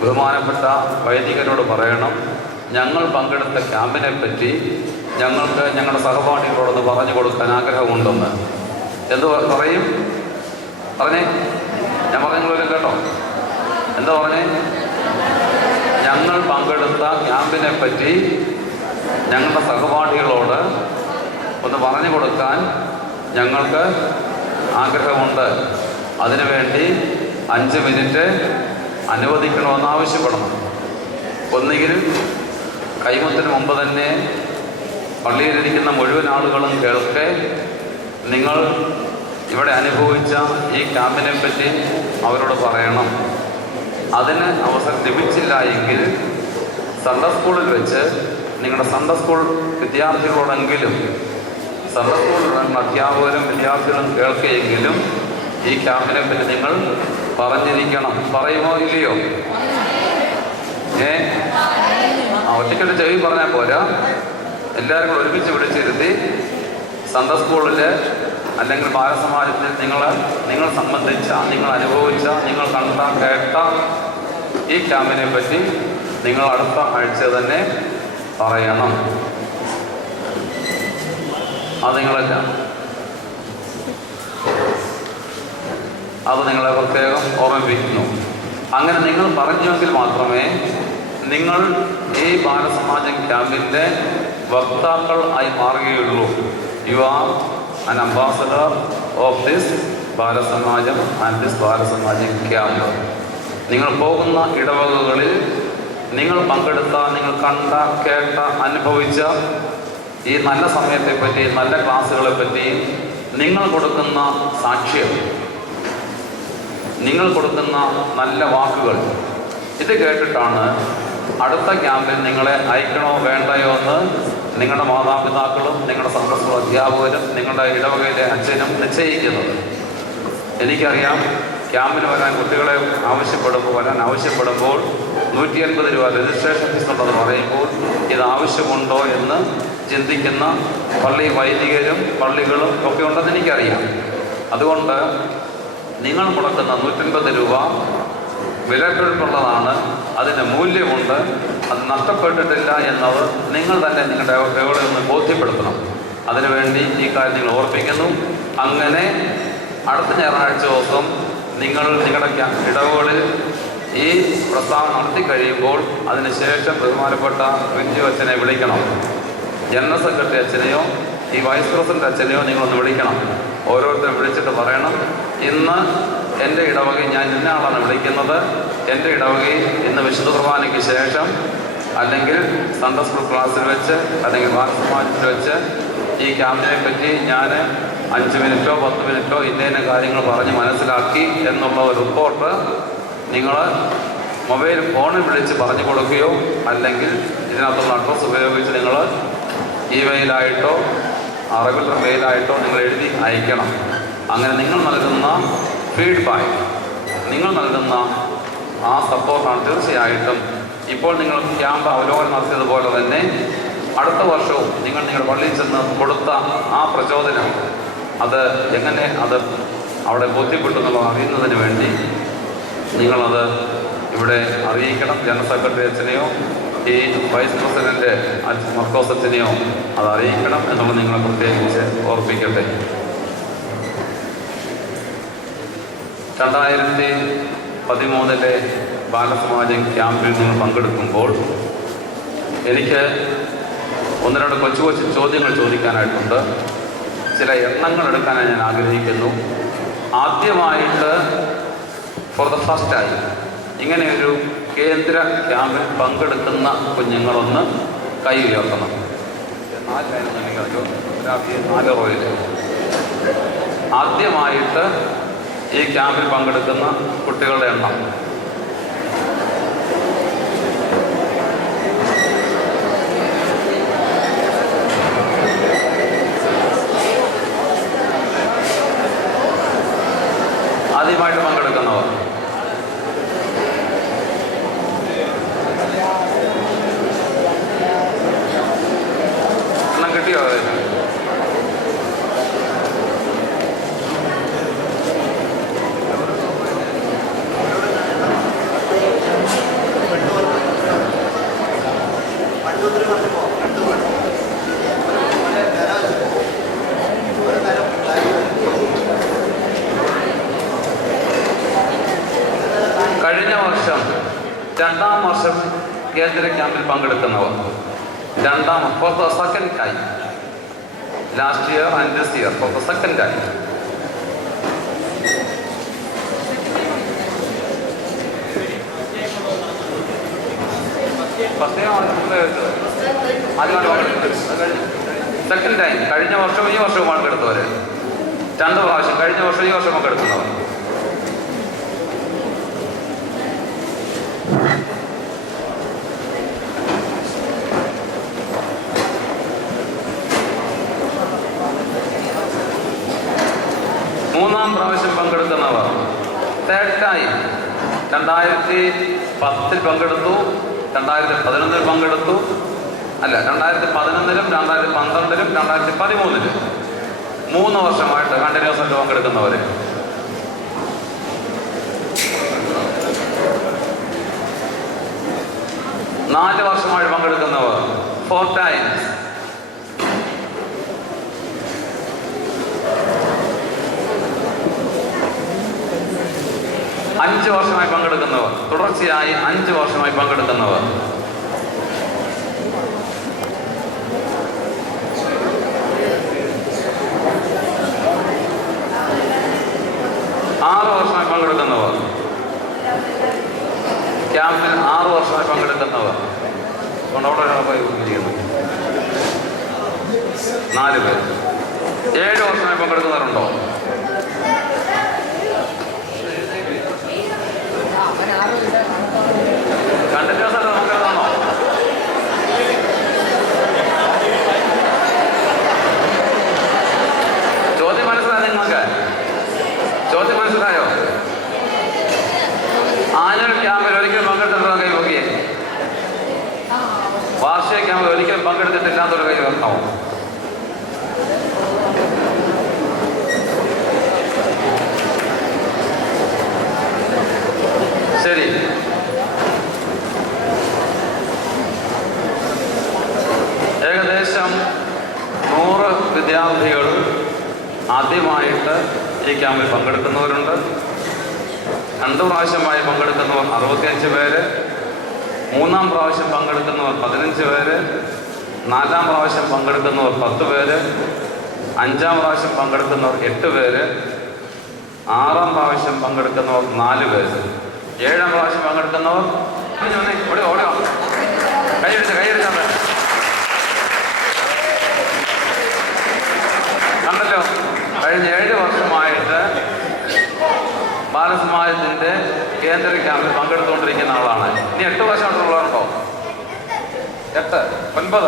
ബഹുമാനപ്പെട്ട വൈദികരോട് പറയണം, ഞങ്ങൾ പങ്കെടുത്ത ക്യാമ്പിനെ പറ്റി ഞങ്ങൾക്ക് ഞങ്ങളുടെ സഹപാഠികളോടൊന്ന് പറഞ്ഞു കൊടുക്കാൻ ആഗ്രഹമുണ്ടെന്ന്. എന്ത് പറയും? പറഞ്ഞേ, ഞാൻ പറഞ്ഞുള്ളവരും കേട്ടോ. എന്താ പറഞ്ഞേ? ഞങ്ങൾ പങ്കെടുത്ത ക്യാമ്പിനെ പറ്റി ഞങ്ങളുടെ സഹപാഠികളോട് ഒന്ന് പറഞ്ഞു കൊടുക്കാൻ ഞങ്ങൾക്ക് ആഗ്രഹമുണ്ട്. അതിനുവേണ്ടി 5 മിനിറ്റ് അനുവദിക്കണമെന്ന് ആവശ്യപ്പെടണം. ഒന്നുകിൽ കൈമുത്തിന് മുമ്പ് തന്നെ പള്ളിയിലിരിക്കുന്ന മുഴുവൻ ആളുകളും കേൾക്കെ നിങ്ങൾ ഇവിടെ അനുഭവിച്ച ഈ ക്യാമ്പിനെ പറ്റി അവരോട് പറയണം. അതിന് അവസരം ലഭിച്ചില്ല എങ്കിൽ സൺഡേ സ്കൂളിൽ വെച്ച് നിങ്ങളുടെ സൺഡേ സ്കൂൾ വിദ്യാർത്ഥികളോടെങ്കിലും സൺഡേ സ്കൂളിലുള്ള അധ്യാപകരും വിദ്യാർത്ഥികളും കേൾക്കുകയെങ്കിലും ഈ ക്യാമ്പിനെ പറ്റി നിങ്ങൾ പറഞ്ഞിരിക്കണം. പറയുമോ ഇല്ലയോ? ഒറ്റയ്ക്കൊരു ചെവി പറഞ്ഞാൽ പോരാ, എല്ലാവരും കൂടെ ഒരുമിച്ച് വിളിച്ചിരുത്തി സൺഡേ സ്കൂളിൽ അല്ലെങ്കിൽ ബാലസമാജത്തിൽ നിങ്ങൾ സംബന്ധിച്ച, നിങ്ങൾ അനുഭവിച്ച, നിങ്ങൾ കണ്ട കേട്ട ഈ ക്യാമ്പിനെ പറ്റി നിങ്ങൾ അടുത്ത ആഴ്ച തന്നെ പറയണം. അത് നിങ്ങളെ പ്രത്യേകം ഓർമ്മിപ്പിക്കുന്നു. അങ്ങനെ നിങ്ങൾ പറഞ്ഞുവെങ്കിൽ മാത്രമേ നിങ്ങൾ ഈ ബാലസമാജം ക്യാമ്പിൻ്റെ വക്താക്കൾ ആയി മാറുകയുള്ളൂ. You are an ambassador of this Balasamajam and this Balasamajam camp. നിങ്ങൾ പോകുന്ന ഇടവകകളിൽ നിങ്ങൾ പങ്കെടുത്ത, നിങ്ങൾ കണ്ട, കേട്ട, അനുഭവിച്ച ഈ നല്ല സമയത്തെപ്പറ്റി, നല്ല ക്ലാസ്സുകളെ പറ്റി നിങ്ങൾ കൊടുക്കുന്ന സാക്ഷ്യം, നിങ്ങൾ കൊടുക്കുന്ന നല്ല വാക്കുകൾ, ഇത് കേട്ടിട്ടാണ് അടുത്ത ക്യാമ്പിൽ നിങ്ങളെ അയക്കണോ വേണ്ടയോ എന്ന് നിങ്ങളുടെ മാതാപിതാക്കളും നിങ്ങളുടെ സൺഡേ സ്കൂൾ അധ്യാപകരും നിങ്ങളുടെ ഇടവകയിലെ അച്ഛനും നിശ്ചയിക്കുന്നത്. എനിക്കറിയാം, ക്യാമ്പിന് വരാൻ കുട്ടികളെ വരാൻ ആവശ്യപ്പെടുമ്പോൾ 150 രൂപ രജിസ്ട്രേഷൻ ഫീസ് ഉണ്ടെന്ന് പറയുമ്പോൾ ഇത് ആവശ്യമുണ്ടോ എന്ന് ചിന്തിക്കുന്ന പള്ളി വൈദികരും പള്ളികളും ഒക്കെ ഉണ്ടെന്ന് എനിക്കറിയാം. അതുകൊണ്ട് നിങ്ങൾ മുടക്കുന്ന 150 രൂപ വിലക്കെടുപ്പുള്ളതാണ്, അതിന് മൂല്യമുണ്ട്, അത് നഷ്ടപ്പെട്ടിട്ടില്ല എന്നത് നിങ്ങൾ തന്നെ നിങ്ങളുടെ ഇടവകളെ ഒന്ന് ബോധ്യപ്പെടുത്തണം. അതിനുവേണ്ടി ഈ കാര്യം നിങ്ങൾ ഓർപ്പിക്കുന്നു. അങ്ങനെ അടുത്ത ഞായറാഴ്ച ദിവസം നിങ്ങൾ നിങ്ങളുടെ ഇടവകളിൽ ഈ പ്രസ്താവന നടത്തി കഴിയുമ്പോൾ അതിനുശേഷം ബഹുമാനപ്പെട്ട വിഞ്ചു അച്ഛനെ വിളിക്കണം. ജനറൽ സെക്രട്ടറി അച്ഛനെയോ ഈ വൈസ് പ്രസിഡന്റ് അച്ഛനെയോ നിങ്ങളൊന്ന് വിളിക്കണം. ഓരോരുത്തരും വിളിച്ചിട്ട് പറയണം, ഇന്ന് എൻ്റെ ഇടവകയിൽ ഞാൻ ഇന്ന ആളാണ് വിളിക്കുന്നത്. എൻ്റെ ഇടവകയിൽ ഇന്ന് വിശുദ്ധ കുർബാനയ്ക്ക് ശേഷം അല്ലെങ്കിൽ സൺഡേ സ്കൂൾ ക്ലാസ്സിൽ വെച്ച് അല്ലെങ്കിൽ ബാലസമാജത്തിൽ വെച്ച് ഈ ക്യാമ്പിനെ പറ്റി ഞാൻ 5 മിനിറ്റോ 10 മിനിറ്റോ ഇന്ന കാര്യങ്ങൾ പറഞ്ഞ് മനസ്സിലാക്കി എന്നുള്ള ഒരു റിപ്പോർട്ട് നിങ്ങൾ മൊബൈൽ ഫോണിൽ വിളിച്ച് പറഞ്ഞു കൊടുക്കുകയോ അല്ലെങ്കിൽ ഇതിനകത്തുള്ള അഡ്രസ്സ് ഉപയോഗിച്ച് നിങ്ങൾ ഇമെയിലായിട്ടോ റെഗുലർ മെയിലായിട്ടോ നിങ്ങൾ എഴുതി അയക്കണം. അങ്ങനെ നിങ്ങൾ നൽകുന്ന ഫീഡ്ബാക്ക്, നിങ്ങൾ നൽകുന്ന ആ സപ്പോർട്ടാണ് തീർച്ചയായിട്ടും ഇപ്പോൾ നിങ്ങൾ ക്യാമ്പ് അവലോകനം നടത്തിയതുപോലെ തന്നെ അടുത്ത വർഷവും നിങ്ങൾ നിങ്ങളുടെ പള്ളിയിൽ ചെന്ന് കൊടുത്ത ആ പ്രചോദനം അത് എങ്ങനെ അത് അവിടെ ബോധ്യപ്പെട്ടു എന്നുള്ളത് അറിയുന്നതിന് വേണ്ടി നിങ്ങളത് ഇവിടെ അറിയിക്കണം. ജനറൽ സെക്രട്ടറി അച്ഛനെയോ ഈ വൈസ് പ്രസിഡന്റ് മർക്കോസ് അച്ഛനെയോ അത് അറിയിക്കണം എന്നുള്ളത് നിങ്ങളെ പ്രത്യേകിച്ച് ഓർപ്പിക്കട്ടെ. 2013 ബാലസമാജം ക്യാമ്പിൽ നിങ്ങൾ പങ്കെടുക്കുമ്പോൾ എനിക്ക് ഒന്ന് രണ്ട് കൊച്ചു കൊച്ചു ചോദ്യങ്ങൾ ചോദിക്കാനായിട്ടുണ്ട്. ചില എണ്ണങ്ങൾ എടുക്കാനായി ഞാൻ ആഗ്രഹിക്കുന്നു. ആദ്യമായിട്ട് ഫോർ ദ ഫസ്റ്റ് ടൈം ഇങ്ങനെയൊരു കേന്ദ്ര ക്യാമ്പിൽ പങ്കെടുക്കുന്ന കുഞ്ഞുങ്ങളൊന്ന് കൈ ഉയർത്തണം. 4 റോയിൽ ആദ്യമായിട്ട് ഈ ക്യാമ്പിൽ പങ്കെടുക്കുന്ന കുട്ടികളുടെ എണ്ണം ആദ്യമായിട്ട് പങ്കെടുക്കുന്നവർ എണ്ണം കിട്ടിയോ? കഴിഞ്ഞ വർഷം 2ാം വർഷം കേന്ദ്ര ക്യാമ്പിൽ പങ്കെടുക്കുന്നവർ for the second time, last year and this year for the second time. Second time കഴിഞ്ഞ വർഷവും ഈ വർഷവും പങ്കെടുത്തവര് 2 പ്രാവശ്യം കഴിഞ്ഞ വർഷം ഈ വർഷം പങ്കെടുക്കുന്നവർ. മൂന്നാം പ്രാവശ്യം പങ്കെടുക്കുന്നവർ തേർഡ് ടൈം 2010 പങ്കെടുത്തു, 2011 പങ്കെടുത്തു, അല്ല 2011-ലും 2012-ലും 2013-ലും 3 വർഷമായിട്ട് കണ്ടിന്യൂസ് ആയിട്ട് പങ്കെടുക്കുന്നവര്. നാല് വർഷമായി പങ്കെടുക്കുന്നവർ 4 ടൈംസ്. അഞ്ച് വർഷമായി പങ്കെടുക്കുന്നവർ, തുടർച്ചയായി 5 വർഷമായി പങ്കെടുക്കുന്നവർ. പങ്കെടുക്കുന്നവർ ക്യാമ്പിൽ 6 വർഷമായി പങ്കെടുക്കുന്നവർ അവിടെ ഇരിക്കുന്നു 4 പേർ. 7 വർഷമായി പങ്കെടുക്കുന്നവരുണ്ടോ? കണ്ടിന്യൂസ് ആയിട്ട് നമുക്ക് എഴുതാണോ? ചോദ്യം മനസ്സിലായോ നിങ്ങൾക്ക്? ചോദ്യം മനസ്സിലായോ? ആനുവൽ ക്യാമ്പിൽ ഒരിക്കലും പങ്കെടുത്തിട്ടുള്ള കൈ നോക്കിയേ. വാർഷിക ക്യാമ്പിൽ ഒരിക്കലും പങ്കെടുത്തിട്ടില്ലാത്തൊരു കൈ വെക്കാമോ? ശരി. ഏകദേശം 100 വിദ്യാർത്ഥികൾ ആദ്യമായിട്ട് ഈ ക്യാമ്പിൽ പങ്കെടുക്കുന്നവരുണ്ട്. 2 പ്രാവശ്യമായി പങ്കെടുക്കുന്നവർ 65 പേര്, 3-ാം പ്രാവശ്യം പങ്കെടുക്കുന്നവർ 15 പേര്, 4-ാം പ്രാവശ്യം പങ്കെടുക്കുന്നവർ 10 പേര്, 5-ാം പ്രാവശ്യം പങ്കെടുക്കുന്നവർ 8 പേര്, 6-ാം പ്രാവശ്യം പങ്കെടുക്കുന്നവർ 4 പേര്, 7-ാം പ്രാവശ്യം പങ്കെടുക്കുന്നവർ കൈയടിച്ച കണ്ടല്ലോ. കഴിഞ്ഞ 7 വർഷമായിട്ട് ബാലസമാജത്തിന്റെ കേന്ദ്ര ക്യാമ്പിൽ പങ്കെടുത്തുകൊണ്ടിരിക്കുന്ന ആളാണ്. ഇനി 8 വർഷമായിട്ടുള്ളവരുണ്ടോ? 8, 9.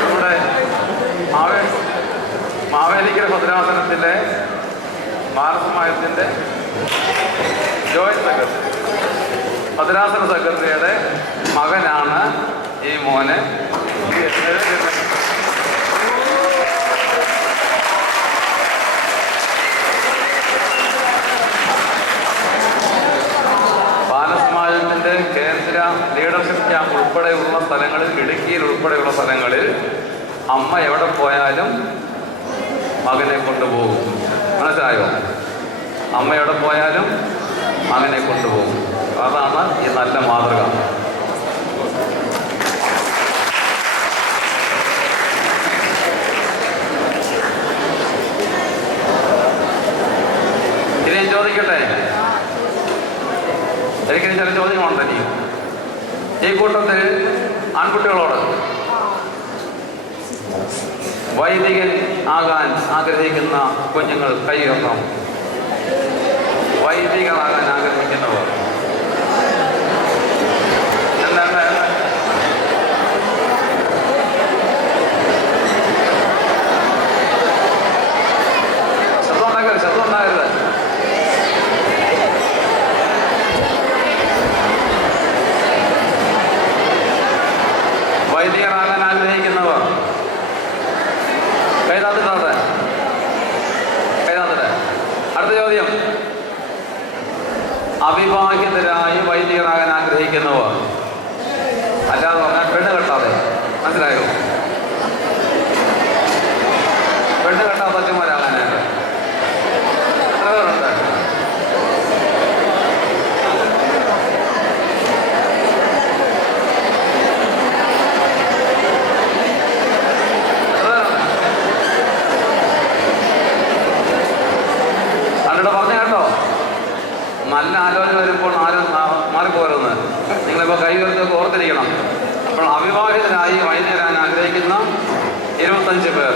നമ്മുടെ മാവേലിക്കര ഭദ്രാസനത്തിലെ ബാലസമാജത്തിന്റെ ജോയിന്റ് സെക്രട്ടറി ഭദ്രാസന സെക്രട്ടറിയുടെ മകനാണ് ഈ മോനെ. ബാലസമാജത്തിൻ്റെ കേന്ദ്ര ലീഡർഷിപ്പ് ക്യാമ്പ് ഉൾപ്പെടെയുള്ള സ്ഥലങ്ങളിൽ, ഇടുക്കിയിൽ ഉൾപ്പെടെയുള്ള സ്ഥലങ്ങളിൽ അമ്മ എവിടെ പോയാലും മകനെ കൊണ്ടുപോകും. മനസ്സിലായോ? അമ്മ എവിടെ പോയാലും മകനെ കൊണ്ടുപോകും. അതാണ് ഈ നല്ല മാതൃക. ഇനി ഞാൻ ചോദിക്കട്ടെ, എനിക്ക് ചില ചോദ്യങ്ങളുണ്ട്. ഈ കൂട്ടത്തിൽ ആൺകുട്ടികളോട് വൈദികൻ ആകാൻ ആഗ്രഹിക്കുന്ന കുഞ്ഞുങ്ങൾ കൈ ഉയർത്താം. വൈദികനാകാൻ ആഗ്രഹിക്കുന്നവർ എന്താണ്? ശബ്ദം ഉണ്ടാകരുത്. വൈദികനാകാൻ ആഗ്രഹിക്കുന്നവർ കൈതാത്തിട്ടാട്ടെ. അടുത്ത ചോദ്യം, അവിവാഹിതരായി വൈദികരാകാൻ ആഗ്രഹിക്കുന്നവർ, അല്ലാതെ പറഞ്ഞാൽ പെണ്ണ് കെട്ടാതെ. മനസ്സിലായോ? പെണ്ണ് കെട്ടാത്ത അച്ഛന്മാരാകാനായിട്ട് എത്ര പേരുണ്ട്? അതിവിടെ പറഞ്ഞ കേട്ടോ, നല്ല ആലോചന വരുമ്പോൾ ആരും മാറിപ്പോരുന്ന്. നിങ്ങളിപ്പോൾ കൈ ഉയർത്തി ഓർത്തിരിക്കണം. അപ്പോൾ അവിവാഹിതരായി വൈദ്യരാൻ ആഗ്രഹിക്കുന്ന 25 പേർ,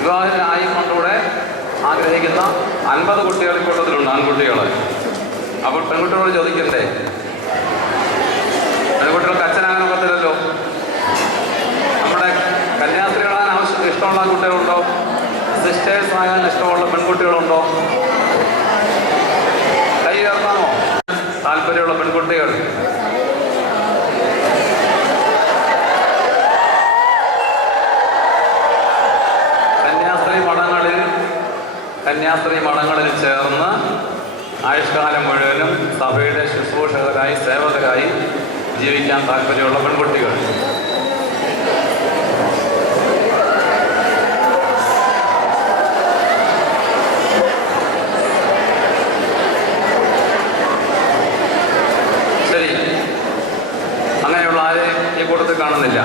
വിവാഹിതരായി കൊണ്ടുകൂടെ ആഗ്രഹിക്കുന്ന 50 കുട്ടികൾ കൂട്ടത്തിലുണ്ട്, ആൺകുട്ടികൾ. അപ്പോൾ പെൺകുട്ടികളോട് ചോദിക്കണ്ടേ? പെൺകുട്ടികൾക്ക് അച്ഛനാകാൻ ഒക്കത്തില്ലല്ലോ. നമ്മുടെ കന്യാസ്ത്രീകളാകാൻ ഇഷ്ടമുള്ള കുട്ടികളുണ്ടോ? സിസ്റ്റേഴ്സ് ആകാൻ ഇഷ്ടമുള്ള പെൺകുട്ടികളുണ്ടോ? കൈ ഉയർത്താമോ? താല്പര്യമുള്ള പെൺകുട്ടികൾ. കന്യാസ്ത്രീ മഠങ്ങളിൽ ചേർന്ന് ആയുഷ്കാലം മുഴുവനും സഭയുടെ ശുശ്രൂഷകരായി, സേവകരായി ജീവിക്കാൻ താല്പര്യമുള്ള പെൺകുട്ടികൾ. ശരി, അങ്ങനെയുള്ള ആരെയും ഈ കൂട്ടത്തിൽ കാണുന്നില്ല.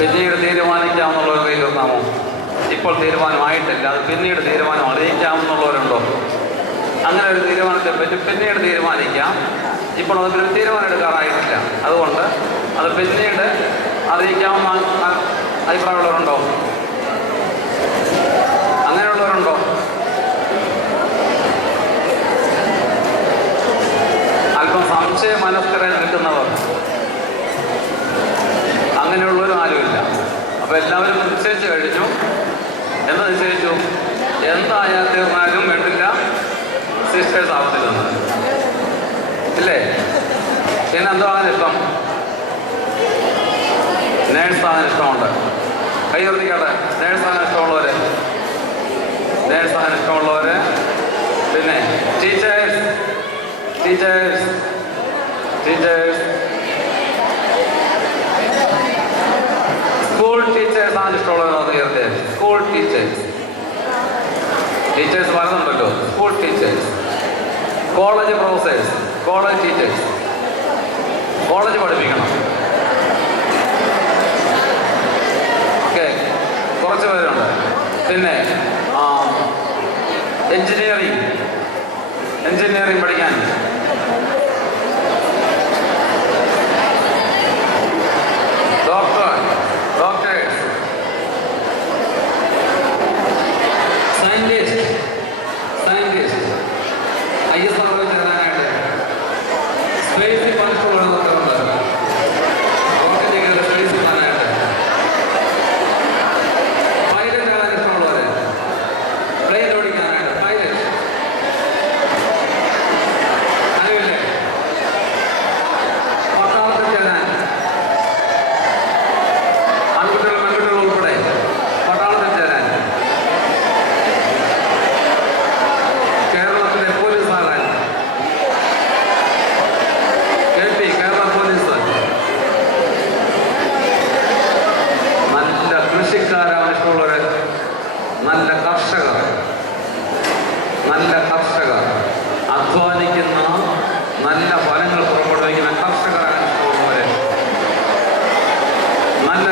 പിന്നീട് തീരുമാനിക്കാമെന്നുള്ളവർ കയ്യിൽ വന്നാമോ? ഇപ്പോൾ തീരുമാനമായിട്ടില്ല, അത് പിന്നീട് തീരുമാനം അറിയിക്കാമെന്നുള്ളവരുണ്ടോ? അങ്ങനെ ഒരു തീരുമാനത്തെ പറ്റി പിന്നീട് തീരുമാനിക്കാം. ഇപ്പോൾ അതിൽ തീരുമാനം എടുക്കാറായിട്ടില്ല, അതുകൊണ്ട് അത് പിന്നീട് അറിയിക്കാമെന്ന് അഭിപ്രായമുള്ളവരുണ്ടോ? അങ്ങനെയുള്ളവരുണ്ടോ? അല്പം സംശയ മനസ്കരായി നിൽക്കുന്നവർ, അങ്ങനെയുള്ളവരും ആരുമില്ല. അപ്പോൾ എല്ലാവരും നിശ്ചയിച്ചു കഴിഞ്ഞു. എന്ന് നിശ്ചയിച്ചു, എന്തായാൽ തീർന്നാലും വേണ്ടില്ല സിസ്റ്റേഴ്സ് ആവത്തില്ലെന്ന്, ഇല്ലേ? പിന്നെ എന്താകാൻ ഇഷ്ടം? നേഴ്സാകാൻ ഇഷ്ടമുണ്ട്. കൈ ഉയർത്തിക്കാട്ടെ. നേഴ്സാകാൻ ഇഷ്ടമുള്ളവര്, നേഴ്സാകാൻ ഇഷ്ടമുള്ളവര്. പിന്നെ teachers, teachers, teachers, school teachers ആണ് ഇഷ്ടമുള്ളതെന്ന് ഉയർത്തേ. സ്കൂൾ ടീച്ചേഴ്സ്, ടീച്ചേഴ്സ് പറയുന്നുണ്ടല്ലോ. School teachers, college professors, college teachers, college പഠിപ്പിക്കണം. ഓക്കെ, കുറച്ച് പേരുണ്ട്. പിന്നെ എഞ്ചിനീയറിംഗ്, എഞ്ചിനീയറിംഗ് പഠിക്കാൻ. ഡോക്ടേഴ്സ്, സയന്റിസ്റ്റ്, സയന്റിസ്റ്റ്, IS ചേരാനായിട്ട് സ്പേസിൽ പണിഷ്മെന്റ് റോക്കറ്റ് സ്പേസിൽ പോകാനായിട്ട്. പൈലറ്റ് ആകാൻ ഇഷ്ടമുള്ളവര്, പ്ലെയിൻ ഓടിക്കാനായിട്ട് പൈലറ്റ്. നല്ല കർഷകർ, അധ്വാനിക്കുന്ന നല്ല ഫലങ്ങൾ പുറപ്പെടുവിക്കുന്ന കർഷകരാണ് ഇഷ്ടമുള്ളവരെ. നല്ല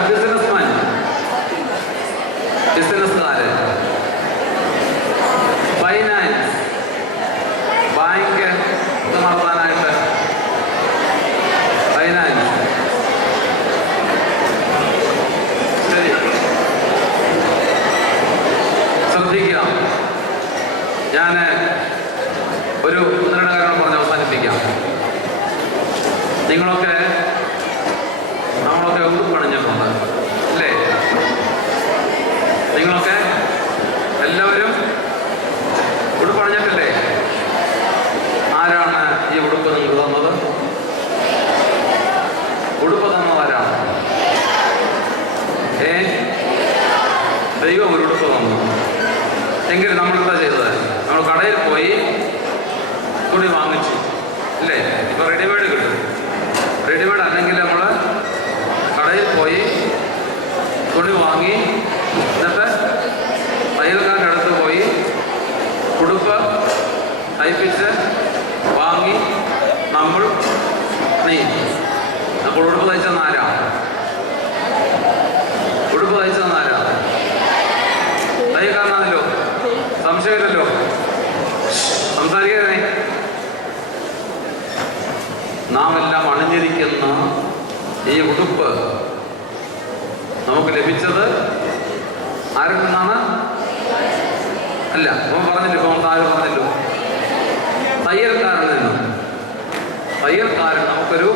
ബിസിനസ്സുകാര്, ഫൈനാൻസ്, ബാങ്ക് നടത്താനായിട്ട് ഫൈനാൻസ്. ശരി, ശ്രദ്ധിക്കുക. ഞാൻ ഒരു ഉന്നത കാരണം പറഞ്ഞ് അവസാനിപ്പിക്കാം. നമ്മളൊക്കെ ഉടുപ്പണിഞ്ഞിട്ടുണ്ട് അല്ലേ? നിങ്ങളൊക്കെ എല്ലാവരും ഉടുപ്പണിഞ്ഞിട്ടില്ലേ? ആരാണ് ഈ ഉടുപ്പ് നിങ്ങൾക്ക് തന്നത്? ഉടുപ്പ് തന്നത് ആരാണ്? ദൈവം ഒരു ഉടുപ്പ് തന്നു. എങ്കിൽ നമ്മളെന്താ ചെയ്തത്? നമ്മൾ കടയിൽ പോയി തുണി വാങ്ങിച്ചു അല്ലേ? ഇപ്പൊ റെഡിമെയ്ഡ് കിട്ടും. റെഡിമെയ്ഡ് അല്ലെങ്കിൽ നമ്മൾ കടയിൽ പോയി തുണി വാങ്ങി, എന്നിട്ട് തയ്യൽക്കാരൻ്റെ അടുത്ത് പോയി ഉടുപ്പ് തയ്പ്പിച്ച് വാങ്ങി നമ്മൾ നെയ്യും. അപ്പോൾ ഉടുപ്പ് തയ്ച്ചെന്നാരാ? ഉടുപ്പ് തയ്ച്ചെന്നാരാ? തയ്യൽക്കാരനാണല്ലോ. സംശയമില്ലല്ലോ. സംസാരിക്കരുതേ. നാം എല്ലാം അണിഞ്ഞിരിക്കുന്ന ഈ ഉടുപ്പ് നമുക്ക് ലഭിച്ചത് ആരിൽ നിന്നാണ്? അല്ല, ഇപ്പം പറഞ്ഞില്ലോ, ഇപ്പം താഴെ പറഞ്ഞല്ലോ, തയ്യൽക്കാരിൽ നിന്നും. തയ്യൽക്കാരൻ നമുക്കൊരു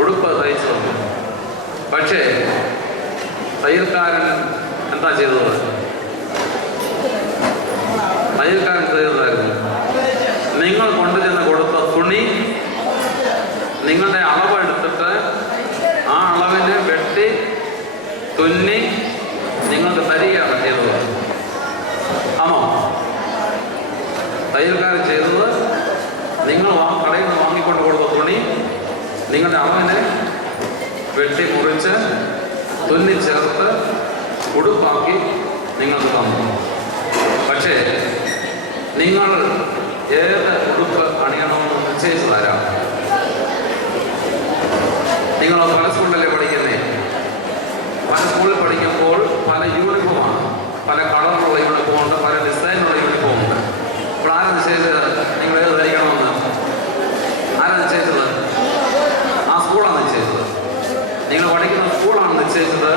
ഉടുപ്പ് തയ്ച്ചു തന്നു. പക്ഷേ തയ്യൽക്കാരൻ എന്താ ചെയ്തത്? തയ്യൽക്കാരൻ ചെയ്തതായിരുന്നു, നിങ്ങൾ കൊണ്ടുചെന്ന് കൊടുത്ത തുണി നിങ്ങളുടെ അളവ് എടുത്തിട്ട് ആ അളവിന് വെട്ടി തുന്നി നിങ്ങൾക്ക് തരികയാണ് ചെയ്തത്. ആണോ? തയ്യൽക്കാരൻ ചെയ്തത് നിങ്ങൾ കടയിൽ നിന്ന് വാങ്ങിക്കൊണ്ട് കൊടുത്ത തുണി നിങ്ങളുടെ അളവിനെ വെട്ടി മുറിച്ച് തുന്നി ചേർത്ത് ഉടുപ്പാക്കി നിങ്ങൾക്ക് തന്നു. പക്ഷേ നിങ്ങൾ ഏത് ഉടുപ്പ് അണിയണമെന്ന് നിശ്ചയിച്ചതാരാ? നിങ്ങൾ പല സ്കൂളിലല്ലേ പഠിക്കുന്നേ? പല സ്കൂളിൽ പഠിക്കുമ്പോൾ പല യൂണിഫോമാണ്, പല കളറുള്ള യൂണിഫോമുണ്ട്, പല ഡിസൈനുള്ള യൂണിഫോമുണ്ട്. അപ്പോൾ ആരാ നിശ്ചയിച്ചത് നിങ്ങൾ ഏത് ധരിക്കണമെന്ന്? ആരാ നിശ്ചയിച്ചത്? ആ സ്കൂളാണ് നിശ്ചയിച്ചത്. നിങ്ങൾ പഠിക്കുന്ന സ്കൂളാണ് നിശ്ചയിച്ചത്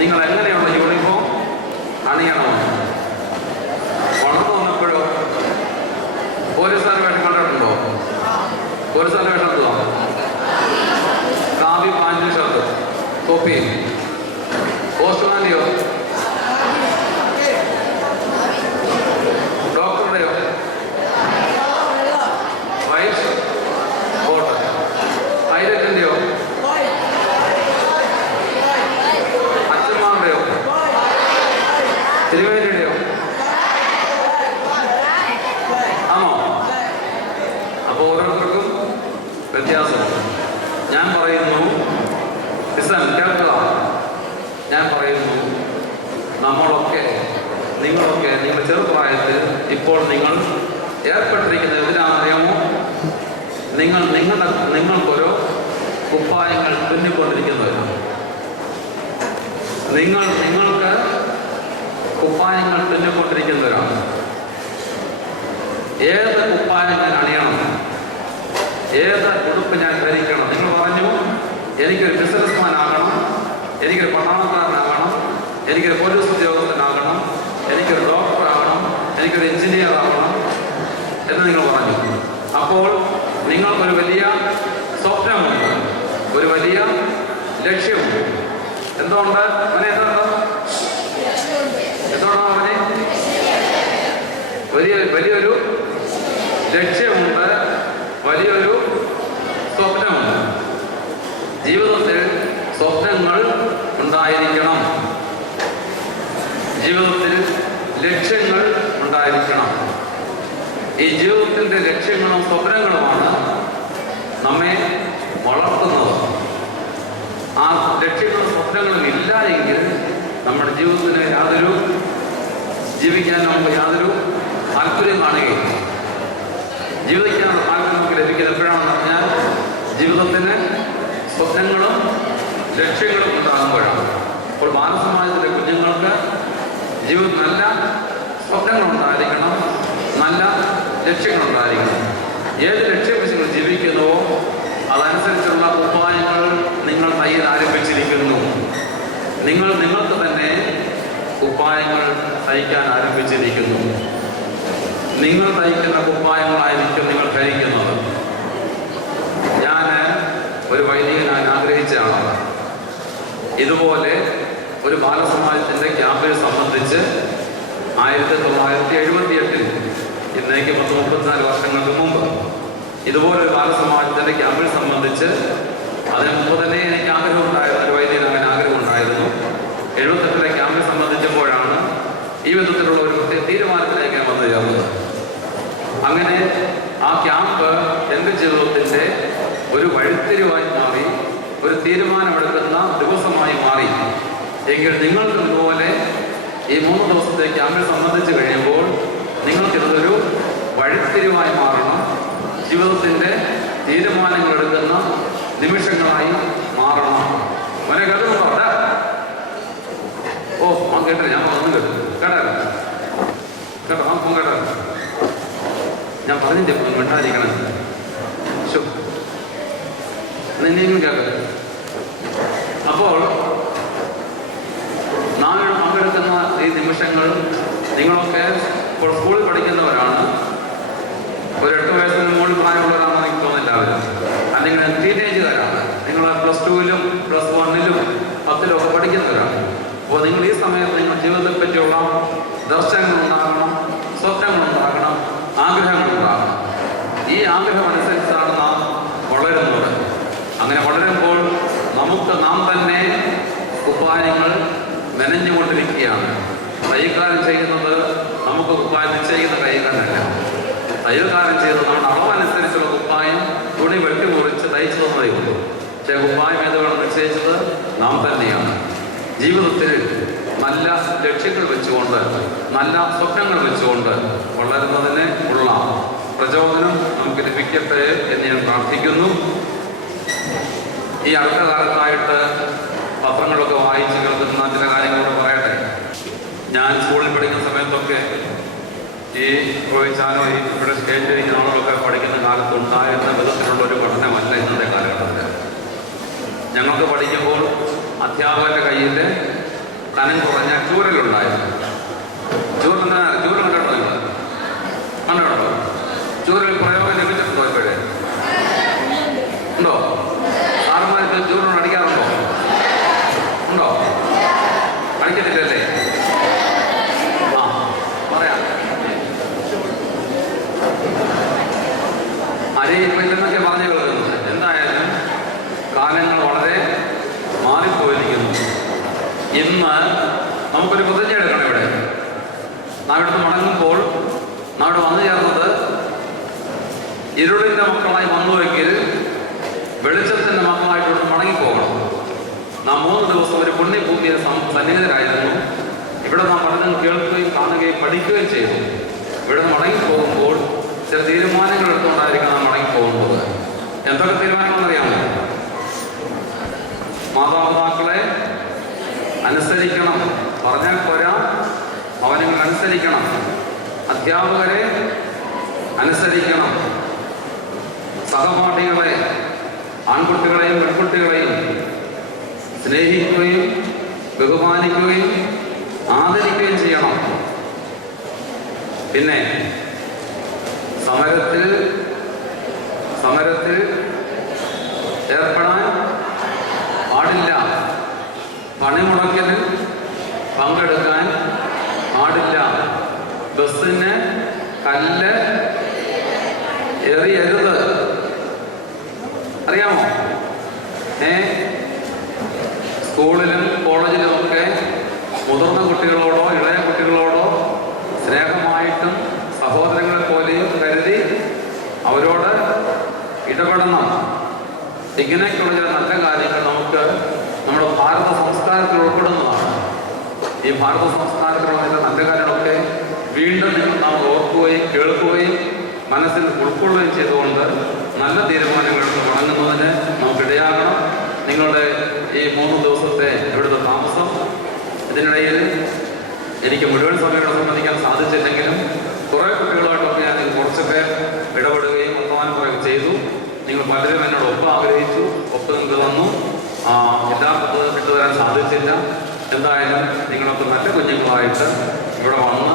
നിങ്ങൾ എങ്ങനെയുള്ള യൂണിഫോം അണിയണമെന്ന്. വളർന്നു വന്നപ്പോഴോ പോലീസുകാർ വേഷം കണ്ടിട്ടുണ്ടോ? പോലീസുകാർ വേഷം എടുത്തോ? കാവി പാൻറ്റും ഷർട്ട് തൊപ്പിയും. പോസ്റ്റ്മാൻ്റെയോ ഡോക്ടറുടെയോ വൈറ്റ് കോട്ട്. പൈലറ്റിൻ്റെയോ അച്ഛന്മാരുടെയോ തിരുവേദിയുടെയോ? ആണോ? അപ്പോൾ ഓരോരുത്തർക്കും വ്യത്യാസമുണ്ട്. ഞാൻ പറയുന്നു, കേൾക്കുക, ഞാൻ പറയുന്നു, നിങ്ങളൊക്കെ നിങ്ങളുടെ ചെറുപ്രായത്തിൽ ഇപ്പോൾ നിങ്ങൾ ഏർപ്പെട്ടിരിക്കുന്ന എന്തിനാണെന്നറിയാമോ? നിങ്ങൾക്കൊരു കുപ്പായങ്ങൾ തുന്നിക്കൊണ്ടിരിക്കുന്നവരാണ്. നിങ്ങൾക്ക് കുപ്പായങ്ങൾ തുന്നിക്കൊണ്ടിരിക്കുന്നവരാണ്. ഏത് കുപ്പായം ഞാൻ അണിയണം, ഏത് ഉടുപ്പ് ഞാൻ ധരിക്കണം? നിങ്ങൾ പറഞ്ഞു, എനിക്കൊരു ബിസിനസ്മാൻ ആകണം, എനിക്കൊരു പട്ടാളക്കാരനാകണം, എനിക്കൊരു പോലീസ് ഉദ്യോഗസ്ഥനാകണം, എനിക്കൊരു ഡോക്ടറാകണം, എനിക്കൊരു എഞ്ചിനീയർ ആകണം എന്ന് നിങ്ങൾ പറഞ്ഞു. അപ്പോൾ നിങ്ങൾക്കൊരു വലിയ സ്വപ്നമുണ്ട്, ഒരു വലിയ ലക്ഷ്യമുണ്ട്. എന്തുകൊണ്ട് അവനെ എന്തുകൊണ്ടാണ് അവനെ വലിയൊരു ലക്ഷ്യമുണ്ട്, വലിയൊരു സ്വപ്നമുണ്ട്. ജീവിതത്തിൽ സ്വപ്നങ്ങൾ ഉണ്ടായിരിക്കണം, ജീവിതത്തിൽ ലക്ഷ്യങ്ങൾ ഉണ്ടായിരിക്കണം. ഈ ജീവിതത്തിൻ്റെ ലക്ഷ്യങ്ങളും സ്വപ്നങ്ങളുമാണ് നമ്മെ വളർത്തുന്നത്. ആ ലക്ഷ്യങ്ങളും സ്വപ്നങ്ങളും ഇല്ല എങ്കിൽ നമ്മുടെ ജീവിതത്തിന് ജീവിക്കാൻ നമുക്ക് യാതൊരു താല്പര്യം കാണുകയും ജീവിക്കാനുള്ള താല്പര്യം നമുക്ക് ലഭിക്കുന്നത് എപ്പോഴാണെന്ന് പറഞ്ഞാൽ ജീവിതത്തിന് സ്വപ്നങ്ങളും ലക്ഷ്യങ്ങളും ഉണ്ടാകുമ്പോഴാണ്. അപ്പോൾ ബാലസമാജത്തിലെ കുഞ്ഞുങ്ങൾക്ക് ജീവിതത്തിൽ നല്ല സ്വപ്നങ്ങളുണ്ടായിരിക്കണം, നല്ല ലക്ഷ്യങ്ങളുണ്ടായിരിക്കണം. ഏത് ലക്ഷ്യം വെച്ച് നിങ്ങൾ ജീവിക്കുന്നുവോ അതനുസരിച്ചുള്ള ഉപായങ്ങൾ നിങ്ങൾ തയ്യാൻ ആരംഭിച്ചിരിക്കുന്നു. നിങ്ങൾക്ക് തന്നെ ഉപായങ്ങൾ തയ്ക്കാൻ ആരംഭിച്ചിരിക്കുന്നു. നിങ്ങൾ തയ്ക്കുന്ന ഉപായങ്ങളായിരിക്കും നിങ്ങൾ ധരിക്കുന്നത്. ഞാൻ ഒരു വൈദികനാൻ ആഗ്രഹിച്ച ആളാണ്. ഇതുപോലെ ഒരു ബാലസമാജത്തിൻ്റെ ക്യാമ്പിനെ സംബന്ധിച്ച് 1978 ഇന്നേക്ക് 34 വർഷങ്ങൾക്ക് മുമ്പ് ഇതുപോലൊരു ബാലസമാജത്തിൻ്റെ ക്യാമ്പിനെ സംബന്ധിച്ച് അതിന് മുമ്പ് തന്നെ എനിക്ക് ആഗ്രഹമുണ്ടായിരുന്നു, ഒരു വൈദികനാകാൻ ആഗ്രഹമുണ്ടായിരുന്നു. 78 ക്യാമ്പിനെ സംബന്ധിച്ചപ്പോഴാണ് ഈ വിധത്തിലുള്ള ഒരു പ്രത്യേക തീരുമാനത്തിലേക്ക് ഞാൻ വന്നു ചേർന്നത്. അങ്ങനെ ആ ക്യാമ്പ് എൻ്റെ ജീവിതത്തിൻ്റെ ഒരു വഴിത്തിരിവായി മാറി, ഒരു തീരുമാനമെടുക്കുന്ന ദിവസമായി മാറി. എങ്കിൽ നിങ്ങൾക്ക് ഇതുപോലെ ഈ 3 ദിവസത്തെ ക്യാമ്പിനെ സംബന്ധിച്ച് കഴിയുമ്പോൾ നിങ്ങൾക്കിതൊരു വഴിത്തിരിവായി മാറണം, ജീവിതത്തിൻ്റെ തീരുമാനങ്ങളെടുക്കുന്ന നിമിഷങ്ങളായി മാറണം. അവനെ കേട്ടോ? ഓ ആ കേട്ടില്ല, ഞാൻ വന്നു കേട്ടു. കേട്ടോ ആ കേട്ടോ? ഞാൻ പറഞ്ഞിട്ട് മിണ്ടാതിരിക്കണം. നിന്നെയും കേട്ടോ. അപ്പോൾ നാം പങ്കെടുക്കുന്ന ഈ നിമിഷങ്ങൾ നിങ്ങളൊക്കെ ഇപ്പോൾ സ്കൂളിൽ പഠിക്കുന്നവരാണ്. ഒരു 8 വയസ്സിന് മുകളിൽ പ്രായമുള്ളവരാണെന്ന് എനിക്ക് തോന്നില്ല അവരും. അല്ലെങ്കിൽ ടീനേജുകാരാണ്. നിങ്ങൾ +2-ലും +1-ലും 10-ലും ഒക്കെ പഠിക്കുന്നവരാണ്. അപ്പോൾ നിങ്ങൾ ഈ സമയത്ത് നിങ്ങൾ ജീവിതത്തെ പറ്റിയുള്ള ദർശനങ്ങളുണ്ടാകണം, സ്വപ്നങ്ങളുണ്ടാകണം, ആഗ്രഹങ്ങളുണ്ടാകണം. ഈ ആഗ്രഹം അനുസരിച്ചാണ് നാം വളരുന്നത്. അങ്ങനെ വളരുമ്പോൾ നാം തന്നെ ഉപായങ്ങൾ മെനഞ്ഞുകൊണ്ടിരിക്കുകയാണ്. തയ്യൽക്കാരൻ ചെയ്യുന്നത് നമുക്ക് ഉപ്പായം നിശ്ചയിക്കുന്ന കൈകണ്ടല്ല. തയ്യൽക്കാരൻ ചെയ്യുന്നത് നമ്മുടെ അളവനുസരിച്ചുള്ള ഉപ്പായം തുണി വെട്ടി മുറിച്ച് തയ്ച്ചു തന്നതേ ഉള്ളൂ. പക്ഷേ ഉപ്പായം ഏതുവേണം നിശ്ചയിച്ചത് നാം തന്നെയാണ്. ജീവിതത്തിൽ നല്ല ലക്ഷ്യങ്ങൾ വെച്ചുകൊണ്ട്, നല്ല സ്വപ്നങ്ങൾ വെച്ചുകൊണ്ട് വളരുന്നതിന് ഉള്ള പ്രചോദനം നമുക്ക് ലഭിക്കട്ടെ എന്ന് ഞാൻ പ്രാർത്ഥിക്കുന്നു. ഈ അടുത്ത കാലത്തായിട്ട് പത്രങ്ങളൊക്കെ വായിച്ച് കേൾക്കുന്ന ചില കാര്യങ്ങളൊക്കെ പറയട്ടെ. ഞാൻ സ്കൂളിൽ പഠിക്കുന്ന സമയത്തൊക്കെ ഈ ചോദിച്ചാലോ ഇവിടെ സ്റ്റേറ്റ് ചെയ്യുന്ന ആളുകളൊക്കെ പഠിക്കുന്ന കാലത്ത് ഉണ്ടായിരുന്ന വിധത്തിലുള്ള ഒരു പഠനമല്ല ഇന്നത്തെ കാലഘട്ടത്തിൽ. ഞങ്ങൾക്ക് പഠിക്കുമ്പോൾ അധ്യാപകരുടെ കയ്യിൽ കനം കുറഞ്ഞ ചൂരലുണ്ടായിരുന്നു. ചൂരൽ കണ്ടോ? നിങ്ങൾ കണ്ടോ? ചൂരൽ പ്രയോഗം ലഭിച്ചിട്ടുണ്ടോ? ഇപ്പോഴേ ഉണ്ടോ? സാറുമാർക്ക് ചൂരൽ അടിക്കാറുണ്ടോ? ഉണ്ടോ? അടിക്കത്തില്ലല്ലേ? ആ പറയാം. അരിയില്ലെന്നൊക്കെ പറഞ്ഞു കേൾക്കുന്നത്. എന്തായാലും കാലങ്ങൾ വളരെ മാറിപ്പോയിരിക്കുന്നു. ഇന്ന് നമുക്കൊരു പ്രതിജ്ഞ എടുക്കണം. ഇവിടെ നാം ഇവിടുന്ന് മടങ്ങുമ്പോൾ നാം ഇവിടെ വന്നു ചേർന്നത് ഇരുളിൻ്റെ മക്കളായി വന്നുവെങ്കിൽ വെളിച്ചത്തിൻ്റെ മക്കളായിട്ട് മടങ്ങിപ്പോകണം. നാം 3 ദിവസം ഒരു പുണ്യഭൂമിയെ സന്നിഹിതരായിരുന്നു. ഇവിടെ നാം പഠനം കേൾക്കുകയും കാണുകയും പഠിക്കുകയും ചെയ്തു. ഇവിടെ മടങ്ങിപ്പോകുമ്പോൾ ചില തീരുമാനങ്ങൾ എടുത്തുകൊണ്ടായിരിക്കും നാം മടങ്ങിപ്പോകുന്നത്. എന്തൊക്കെ തീരുമാനങ്ങളെന്നറിയാമോ? മാതാപിതാക്കളെ അനുസരിക്കണം, പറഞ്ഞാൽ പോരാ, അവനങ്ങൾ അനുസരിക്കണം. അധ്യാപകരെ അനുസരിക്കണം. സഹപാഠികളെ, ആൺകുട്ടികളെയും പെൺകുട്ടികളെയും സ്നേഹിക്കുകയും ബഹുമാനിക്കുകയും ആദരിക്കുകയും ചെയ്യണം. പിന്നെ സമരത്തിൽ ഏർപ്പെടാൻ പാടില്ല. പണിമുടക്കിന് പങ്കെടുക്കാൻ പാടില്ല. ബസ്സിന് കല്ല് എറിയരുത്. അറിയാമോ? സ്കൂളിലും കോളേജിലുമൊക്കെ മുതിർന്ന കുട്ടികളോടോ ഇളയ കുട്ടികളോടോ സ്നേഹമായിട്ടും സഹോദരങ്ങളെ പോലെയും കരുതി അവരോട് ഇടപെടണം. ഇങ്ങനെയൊക്കെയുള്ള ചില നല്ല കാര്യങ്ങൾ നമുക്ക് നമ്മുടെ ഭാരത സംസ്കാരത്തിൽ ഉൾപ്പെടുന്നതാണ്. ഈ ഭാരത സംസ്കാരത്തിലുള്ള ചില നല്ല കാര്യങ്ങളൊക്കെ വീണ്ടും നാം ഓർക്കുകയും കേൾക്കുകയും മനസ്സിൽ ഉൾക്കൊള്ളുകയും ചെയ്തുകൊണ്ട് നല്ല തീരുമാനങ്ങൾക്ക് വണങ്ങുന്നതിന് നമുക്കിടയാകണം. നിങ്ങളുടെ ഈ 3 ദിവസത്തെ ഇവിടുത്തെ താമസം, ഇതിനിടയിൽ എനിക്ക് മുഴുവൻ സമയം സംബന്ധിക്കാൻ സാധിച്ചില്ലെങ്കിലും കുറേ കുട്ടികളായിട്ടൊക്കെ ഞാൻ കുറച്ചൊക്കെ ഇടപെടുകയും വർത്തമാനം പറയുകയും ചെയ്തു. നിങ്ങൾ പലരും എന്നോട് ഒപ്പം ആഗ്രഹിച്ചു, ഒപ്പം നിങ്ങൾക്ക് തന്നു. എല്ലാം ഇട്ടുതരാൻ സാധിച്ചില്ല. എന്തായാലും നിങ്ങളൊക്കെ നല്ല കുഞ്ഞുങ്ങളായിട്ട് ഇവിടെ വന്ന്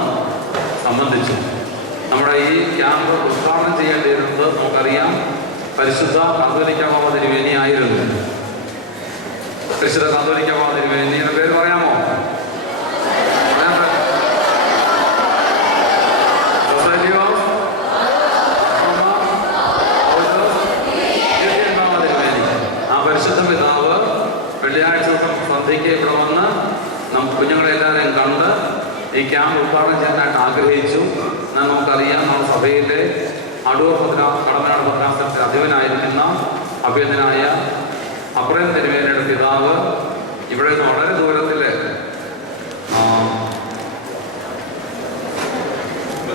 സംബന്ധിച്ചു. നമ്മുടെ ഈ ക്യാമ്പ് ഉദ്ഘാടനം ചെയ്യേണ്ടിയിരുന്നത് നമുക്കറിയാം, പരിശുദ്ധ കത്തോലിക്ക ബാബ തിരുമേനിയായിരുന്നു. പരിശുദ്ധ കത്തോലിക്ക ബാബ തിരുമേനിയുടെ പേര് പറയാമോ? വെള്ളിയാഴ്ച ദിവസം സന്ധ്യയ്ക്ക് ഇവിടെ വന്ന് കുഞ്ഞുങ്ങളെല്ലാവരെയും കണ്ട് ഈ ക്യാമ്പ് ഉദ്ഘാടനം ചെയ്യാനായിട്ട് ആഗ്രഹിച്ചു. നമുക്കറിയാം, നമ്മുടെ സഭയിലെ അടൂർ കടമനാട് ഭദ്രാസനത്തിൽ അധിപനായിരിക്കുന്ന അഭ്യന്തനായ അബ്രഹാം തിരുമേനിയുടെ പിതാവ് ഇവിടെ നിന്ന് വളരെ ദൂരത്തില്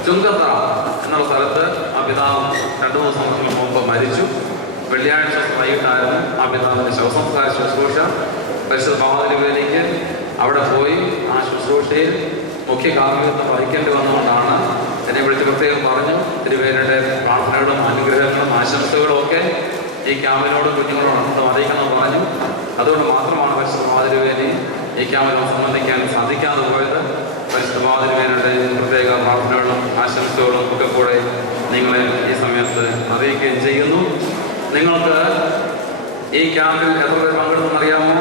ചുങ്കത്തറ എന്നുള്ള സ്ഥലത്ത് ആ പിതാവ് 2 ദിവസങ്ങൾക്ക് മുമ്പ് മരിച്ചു. വെള്ളിയാഴ്ച വൈകിട്ടായിരുന്നു ആ പിതാവിന്റെ ശവസംസ്കാര ശുശ്രൂഷ. പരിശുദ്ധ ബാബ തിരുമേനിക്ക് അവിടെ പോയി ആ ശുശ്രൂഷയിൽ മുഖ്യ കാർമ്മികത്വം വഹിക്കേണ്ടി വന്നുകൊണ്ടാണ് എന്നെ വിളിച്ച് പ്രത്യേകം പറഞ്ഞു, തിരുമേനിയുടെ പ്രാർത്ഥനകളും അനുഗ്രഹങ്ങളും ആശംസകളും ഒക്കെ ഈ ക്യാമ്പിനോട് കുഞ്ഞുങ്ങളോട് അറിയിക്കണമെന്ന് പറഞ്ഞു. അതുകൊണ്ട് മാത്രമാണ് പരിശുദ്ധ ബാബ തിരുമേനി ഈ ക്യാമ്പിനോട് സംബന്ധിക്കാൻ സാധിക്കാതെ പോയത്. പരിശുദ്ധ ബാബ തിരുമേനിയുടെ പ്രത്യേക പ്രാർത്ഥനകളും ആശംസകളും ഒക്കെ കൂടെ നിങ്ങളെ ഈ സമയത്ത് അറിയിക്കുകയും ചെയ്യുന്നു. നിങ്ങൾക്ക് ഈ ക്യാമ്പിൽ എത്ര പേർ പങ്കെടുത്തെന്നറിയാമോ?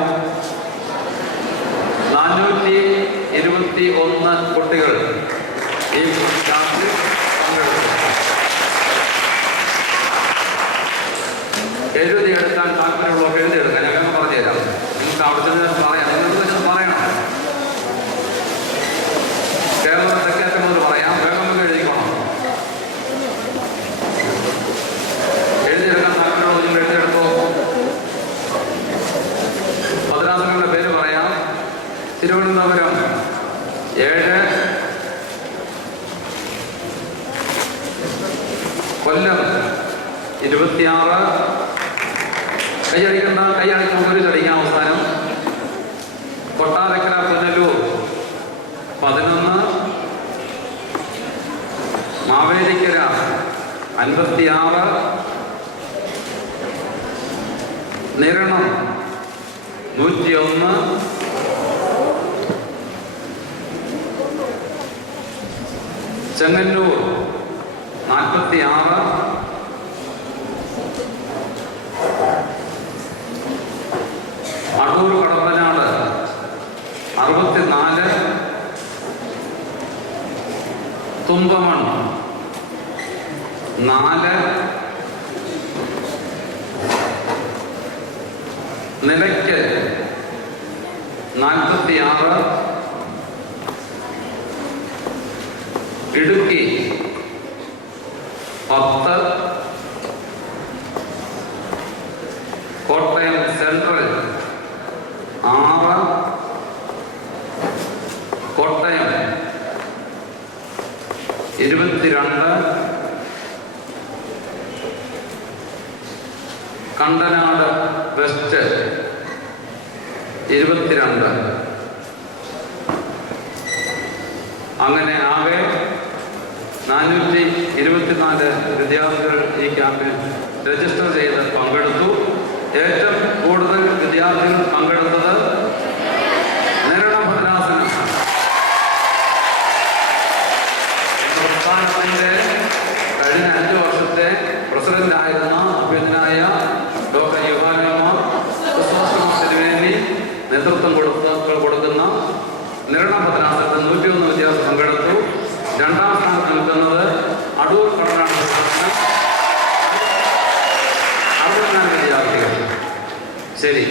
421 കുട്ടികൾ ഈ ക്യാമ്പിൽ പങ്കെടുത്തു. എഴുതിയെടുക്കാൻ താല്പര്യമുള്ളവർക്ക് എഴുതിയെടുക്കാൻ ഞാൻ വേഗം പറഞ്ഞുതരാം. നിങ്ങൾക്ക് അവിടെ പറയാം, നിങ്ങൾക്ക് പറയണം. കേരളത്തിൽ തെക്കേറ്റമെന്ന് പറയാം, വേഗം എഴുതിക്കണം. എഴുതിയെടുക്കാൻ താല്പര്യമുള്ള നിങ്ങൾ എഴുതിയെടുത്തോ. ഭദ്രാസനങ്ങളുടെ പേര് പറയാം. തിരുവനന്തപുരം 7, കൊല്ലം 26, കൈയടിക്കുന്ന ഒരു ചടിക്കാൻ അവസാനം. Kottarakkara Punalur 11, Mavelikkara 56, Niranam 101, Chengannur 46, Adoor Kadampanad 64, Thumpamon 4, Nilakkal 46, Idukki 10, Kottayam central 6, Kottayam 22, Kandanad west 22. അങ്ങനെ ആകെ 424 വിദ്യാർത്ഥികൾ ഈ ക്യാമ്പിൽ രജിസ്റ്റർ ചെയ്ത് പങ്കെടുത്തു. ഏറ്റവും കൂടുതൽ വിദ്യാർത്ഥികൾ പങ്കെടുത്തത് നിരണം ഭദ്രാസനം. സംസ്ഥാനത്തിന്റെ കഴിഞ്ഞ 5 വർഷത്തെ പ്രസിഡന്റ് ആയിരുന്ന അഭ്യന്തനായ ഡോക്ടർ യുഹാനമ്മ തിരുവേനി നേതൃത്വം കൊടുക്കുന്ന നിരണം ഭദ്രാസനത്തിൽ 101 വിദ്യാർത്ഥികൾ പങ്കെടുത്തു. 2ാം സ്ഥാനത്ത് നിൽക്കുന്നത് അടൂർ കടനാട് ഭദ്രാസനം 64 വിദ്യാർത്ഥികൾ. ശരി,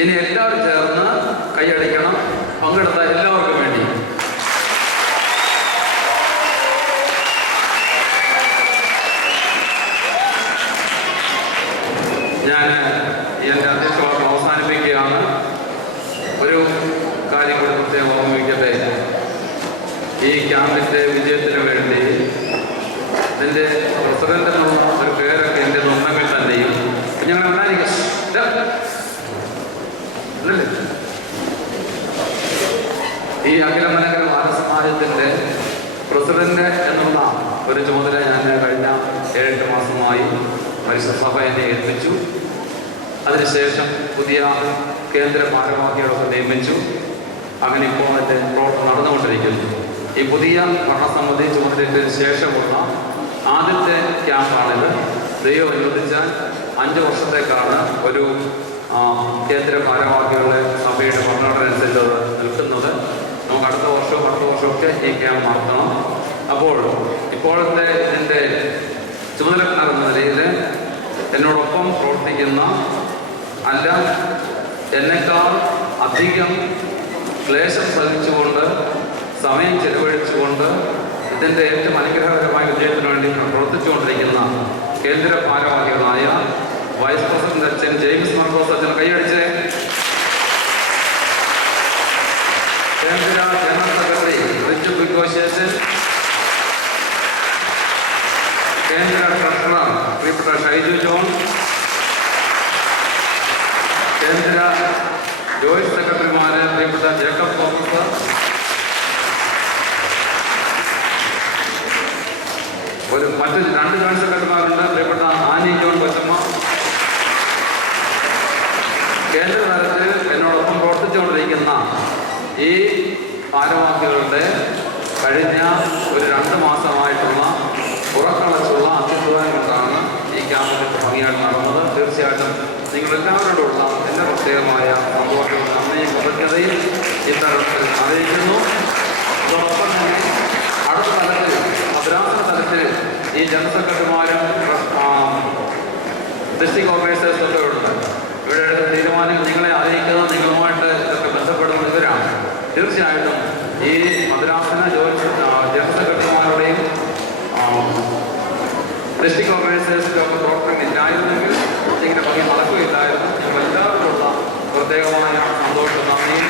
ഇനി എല്ലാവരും ചേർന്ന് കൈയടിക്കണം, പങ്കെടുത്ത എല്ലാവർക്കും വേണ്ടി. ഞാൻ എൻ്റെ അധ്യക്ഷവാദം അവസാനിപ്പിക്കുകയാണ്. ഒരു കാര്യം കൂടി പ്രത്യേകം ഓർമ്മിപ്പിക്കട്ടെ. ഈ ക്യാമ്പിൻ്റെ വിജയത്തിന് വേണ്ടി എൻ്റെ പ്രസിഡന്റ് എന്നുള്ള ഒരു പേരൊക്കെ എൻ്റെ ഉണ്ടെങ്കിൽ തന്നെയും ഞങ്ങൾ ഉണ്ടായിരിക്കും. ഈ അഖില മലങ്കര ബാലസമാജത്തിൻ്റെ പ്രസിഡന്റ് എന്നുള്ള ഒരു ചുമതല ഞാൻ കഴിഞ്ഞ 7-8 മാസമായി പരിശുദ്ധ സഭ എന്നെ ഏൽപ്പിച്ചു. അതിനുശേഷം പുതിയ കേന്ദ്ര ഭാരവാഹികളൊക്കെ നിയമിച്ചു. അങ്ങനെ ഇപ്പോൾ എൻ്റെ പ്രവർത്തനം നടന്നുകൊണ്ടിരിക്കുന്നു. ഈ പുതിയ ഭരണസമിതി ചുമതലയ്ക്ക് ശേഷമുള്ള ആദ്യത്തെ ക്യാമ്പാണിത്. ദൈവം അനുവദിച്ചാൽ 5 വർഷത്തേക്കാണ് ഒരു കേന്ദ്ര ഭാരവാഹികളുടെ സഭയുടെ ഭരണഘടനയനുസരിച്ച് അത് നിൽക്കുന്നത്. നമുക്ക് അടുത്ത വർഷമൊക്കെ ഈ ക്യാമ്പ് നടത്തണം. അപ്പോൾ ഇപ്പോഴത്തെ ഇതിൻ്റെ ചുമതലക്കാർ എന്ന നിലയിൽ എന്നോടൊപ്പം പ്രവർത്തിക്കുന്ന അല്ല എന്നെക്കാൾ അധികം ക്ലേശം സഹിച്ചുകൊണ്ട് സമയം ചെലവഴിച്ചുകൊണ്ട് ഇതിൻ്റെ ഏറ്റവും അനുഗ്രഹകരമായ വിജയത്തിന് വേണ്ടി പ്രവർത്തിച്ചുകൊണ്ടിരിക്കുന്ന കേന്ദ്ര ഭാരവാഹികളായ വൈസ് പ്രസിഡന്റ് അച്ഛൻ ജെയിംസ് മർക്കോസ് അച്ഛൻ കൈയടിച്ച്, കേന്ദ്ര ജനറൽ സെക്രട്ടറി റിച്ചു പിക്കോശേഷൻ, കേന്ദ്ര ട്രഷറർ പ്രിയപ്പെട്ട ഷൈജു ജോൺ, കേന്ദ്ര ജോയിന്റ് സെക്രട്ടറിമാര് പ്രിയപ്പെട്ട ജേക്കബ് തോമസ്, മറ്റ് 2 ജോയിന്റ് സെക്രട്ടറിമാരുണ്ട് പ്രിയപ്പെട്ട ആനി ജോൺ കൊച്ചമ്മ. കേന്ദ്ര തലത്തിൽ എന്നോടൊപ്പം പ്രവർത്തിച്ചുകൊണ്ടിരിക്കുന്ന ഈ ഭാരവാഹികളുടെ കഴിഞ്ഞ ഒരു 2 മാസമായിട്ടുള്ള ഉറക്കളച്ചുള്ള അത്യുത്സാഹം കൊണ്ടാണ് ഈ ക്യാമ്പിൽ ഭംഗിയായിട്ട് നടന്നത്. തീർച്ചയായിട്ടും നിങ്ങളെല്ലാവരോടുള്ള എൻ്റെ പ്രത്യേകമായ സന്തോഷവും നന്ദിയും കൃതജ്ഞതയും ഇത്തരത്തിൽ അറിയിക്കുന്നു. അതോടൊപ്പം തന്നെ അടുത്ത തലത്തിൽ മദ്രാസ തലത്തിൽ ഈ ജനറൽ സെക്രട്ടറിമാരും ഡിസ്ട്രിക്ട് ഓർഗനൈസേഴ്സൊക്കെ ഉണ്ട്. ഇവിടെ എടുത്ത തീരുമാനങ്ങൾ നിങ്ങളെ അറിയിക്കുന്നത് നിങ്ങളുമായിട്ട് ഇതൊക്കെ ബന്ധപ്പെടുന്ന ഇവരാണ്. തീർച്ചയായിട്ടും ഈ മദ്രാസിന് ജനറൽ സെക്രട്ടറിമാരുടെയും ഡിസ്ട്രിക്ട് ഓർഗനൈസേഴ്സിൻ്റെ ഒക്കെ പ്രവർത്തനം ഇല്ലായിരുന്നെങ്കിൽ ഇങ്ങനെ ഭംഗി നടക്കുകയില്ലായിരുന്നു. ഞങ്ങളെല്ലാവരുമുള്ള പ്രത്യേകമായ സന്തോഷം നന്ദിയും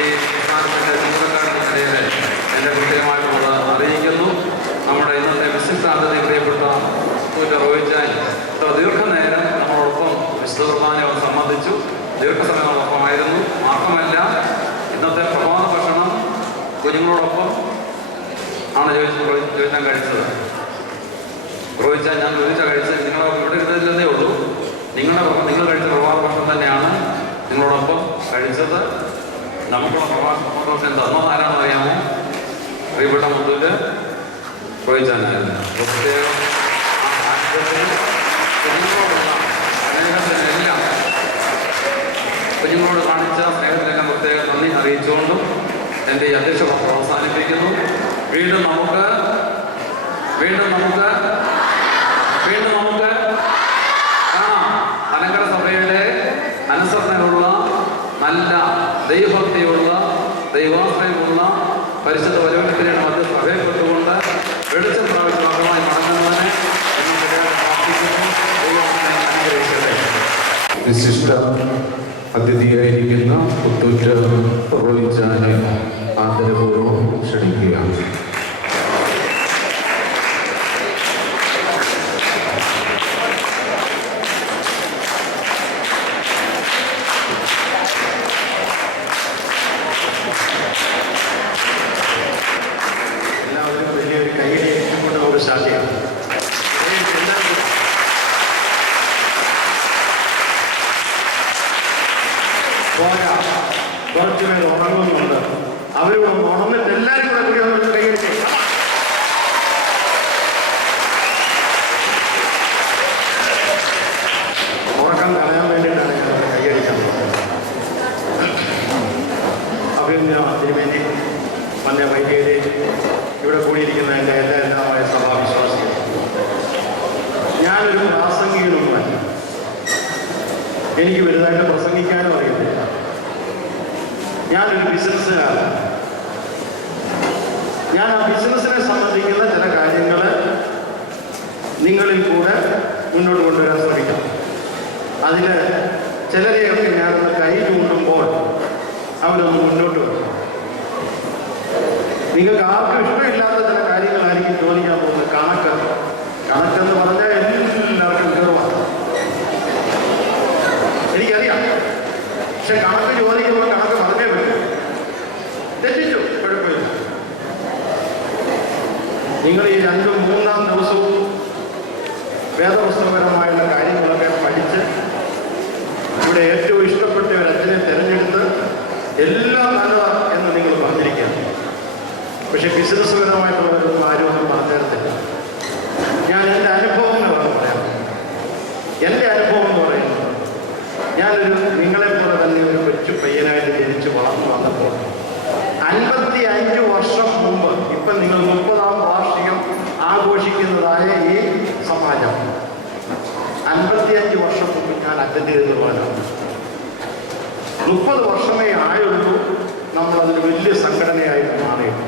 ഈ സംസ്ഥാനത്തിൻ്റെ ചുമതലക്കാരുടെ നിലയിൽ എൻ്റെ പ്രത്യേകമായിട്ടുള്ളത് അറിയിക്കുന്നു. നമ്മുടെ ഇന്നത്തെ വിശിഷ്ടാതിഥി പ്രിയപ്പെട്ട റോഹിച്ചാൻ ദീർഘനേരം നമ്മളോടൊപ്പം വിശുദ്ധ കുർബാനയോട് സംബന്ധിച്ചു. ദീർഘസമയമോടൊപ്പമായിരുന്നു. മാത്രമല്ല ഇന്നത്തെ പ്രഭാത ഭക്ഷണം കുഞ്ഞുങ്ങളോടൊപ്പം ആണ് ചോദിച്ചാൻ കഴിച്ചത്. റോഹിച്ചാൻ ഞാൻ കഴിച്ചത് നിങ്ങളെ ഇവിടെ ഇരുന്നതേ ഉള്ളൂ. നിങ്ങൾ കഴിച്ച പ്രഭാത ഭക്ഷണം തന്നെയാണ് നിങ്ങളോടൊപ്പം കഴിച്ചത്. നമുക്കുള്ള പ്രഭാഷണം തന്നത് ആരാണെന്ന് അറിയാമോ? പ്രിയപ്പെട്ട മുതല് റോഹിച്ചാനായിരുന്നു. പ്രത്യേകം സ്നേഹത്തിനെല്ലാം കുഞ്ഞുങ്ങളോട് കാണിച്ച സ്നേഹത്തിനെല്ലാം പ്രത്യേകം നന്ദി അറിയിച്ചുകൊണ്ടും എൻ്റെ ഈ അധ്യക്ഷ അവസാനിപ്പിക്കുന്നു. വീണ്ടും നമുക്ക് കാണാം. മലങ്കര സഭയുടെ അനുസരണയുള്ള നല്ല ദൈവഭക്തിയുള്ള ദൈവാശ്രയമുള്ള പരിശുദ്ധ വചനത്തിനെ മധ്യ സഭയെപ്പെട്ടുകൊണ്ട് വെളിച്ചം പ്രാപിച്ച മക്കളായി മടങ്ങുന്നതിനെ വിശിഷ്ട അതിഥിയായിരിക്കുന്ന പുത്തൂറ്റ് റോഹിച്ചാനെ ആദരപൂർവ്വം ക്ഷണിക്കുകയാണ്. എല്ലാവരും വലിയൊരു കൈയിലേക്കുകൊണ്ട് നമുക്ക് സാധ്യമാണ്. പോരാ, കുറച്ചുപേർ ഉറങ്ങുന്നുണ്ട്. അവരോട് ഉണർന്നിട്ട് എല്ലാവരും കൂടെ കൂടി ഒന്ന് കൈയടിച്ച് ഉറക്കം കളയാൻ വേണ്ടിയിട്ടാണ് ഞാൻ കൈയടിക്കാൻ പോകുന്നത്. അഭിനന്ദ തിരുമേനി, മന്യ വൈദ്യരെ, ഇവിടെ കൂടിയിരിക്കുന്ന എൻ്റെ എല്ലാമായ സഭാവിശ്വാസികൾ, ഞാനൊരു പ്രാസംഗികനൊന്നുമല്ല. എനിക്ക് വലുതായിട്ട് പ്രസംഗിക്കാനും അറിയത്തില്ല. ഞാനൊരു ബിസിനസ്സുകാരൻ. ഞാൻ ആ ബിസിനസ്സിനെ സംബന്ധിക്കുന്ന ചില കാര്യങ്ങൾ നിങ്ങളിൽ കൂടെ മുന്നോട്ട് കൊണ്ടുവരാൻ ശ്രമിക്കാം. അതിൽ ചിലരെയൊക്കെ ഞാനൊന്ന് കൈ ചൂണ്ടുമ്പോൾ അവരൊന്ന് മുന്നോട്ട് വരും. നിങ്ങൾക്ക് ആർക്കും ഇഷ്ടമില്ലാത്ത ചില കാര്യങ്ങളായിരിക്കും ചോദിക്കാൻ പോകുന്നത്. കണക്ക് ബിസിനസ്സുപരമായിട്ടുള്ളവരൊന്നും ആരും ഒന്നും പറഞ്ഞു തരത്തില്ല. ഞാൻ എൻ്റെ അനുഭവങ്ങളാണ് പറയാം. എൻ്റെ അനുഭവം എന്ന് പറയുന്നത്, ഞാനൊരു നിങ്ങളെപ്പോലെ തന്നെ ഒരു കൊച്ചു പയ്യനായിട്ട് ജനിച്ച് വളർന്നു വന്നപ്പോൾ 55 വർഷം മുമ്പ്, ഇപ്പം നിങ്ങൾ 30-ാം വാർഷികം ആഘോഷിക്കുന്നതായ ഈ സമാജം 55 വർഷം മുമ്പ് ഞാൻ അറ്റൻഡ് ചെയ്തതുപോലാണ്. 30 വർഷമേ ആയുള്ളൂ നമ്മളതൊരു വലിയ സംഘടനയായിട്ട് മാറിയിട്ട്.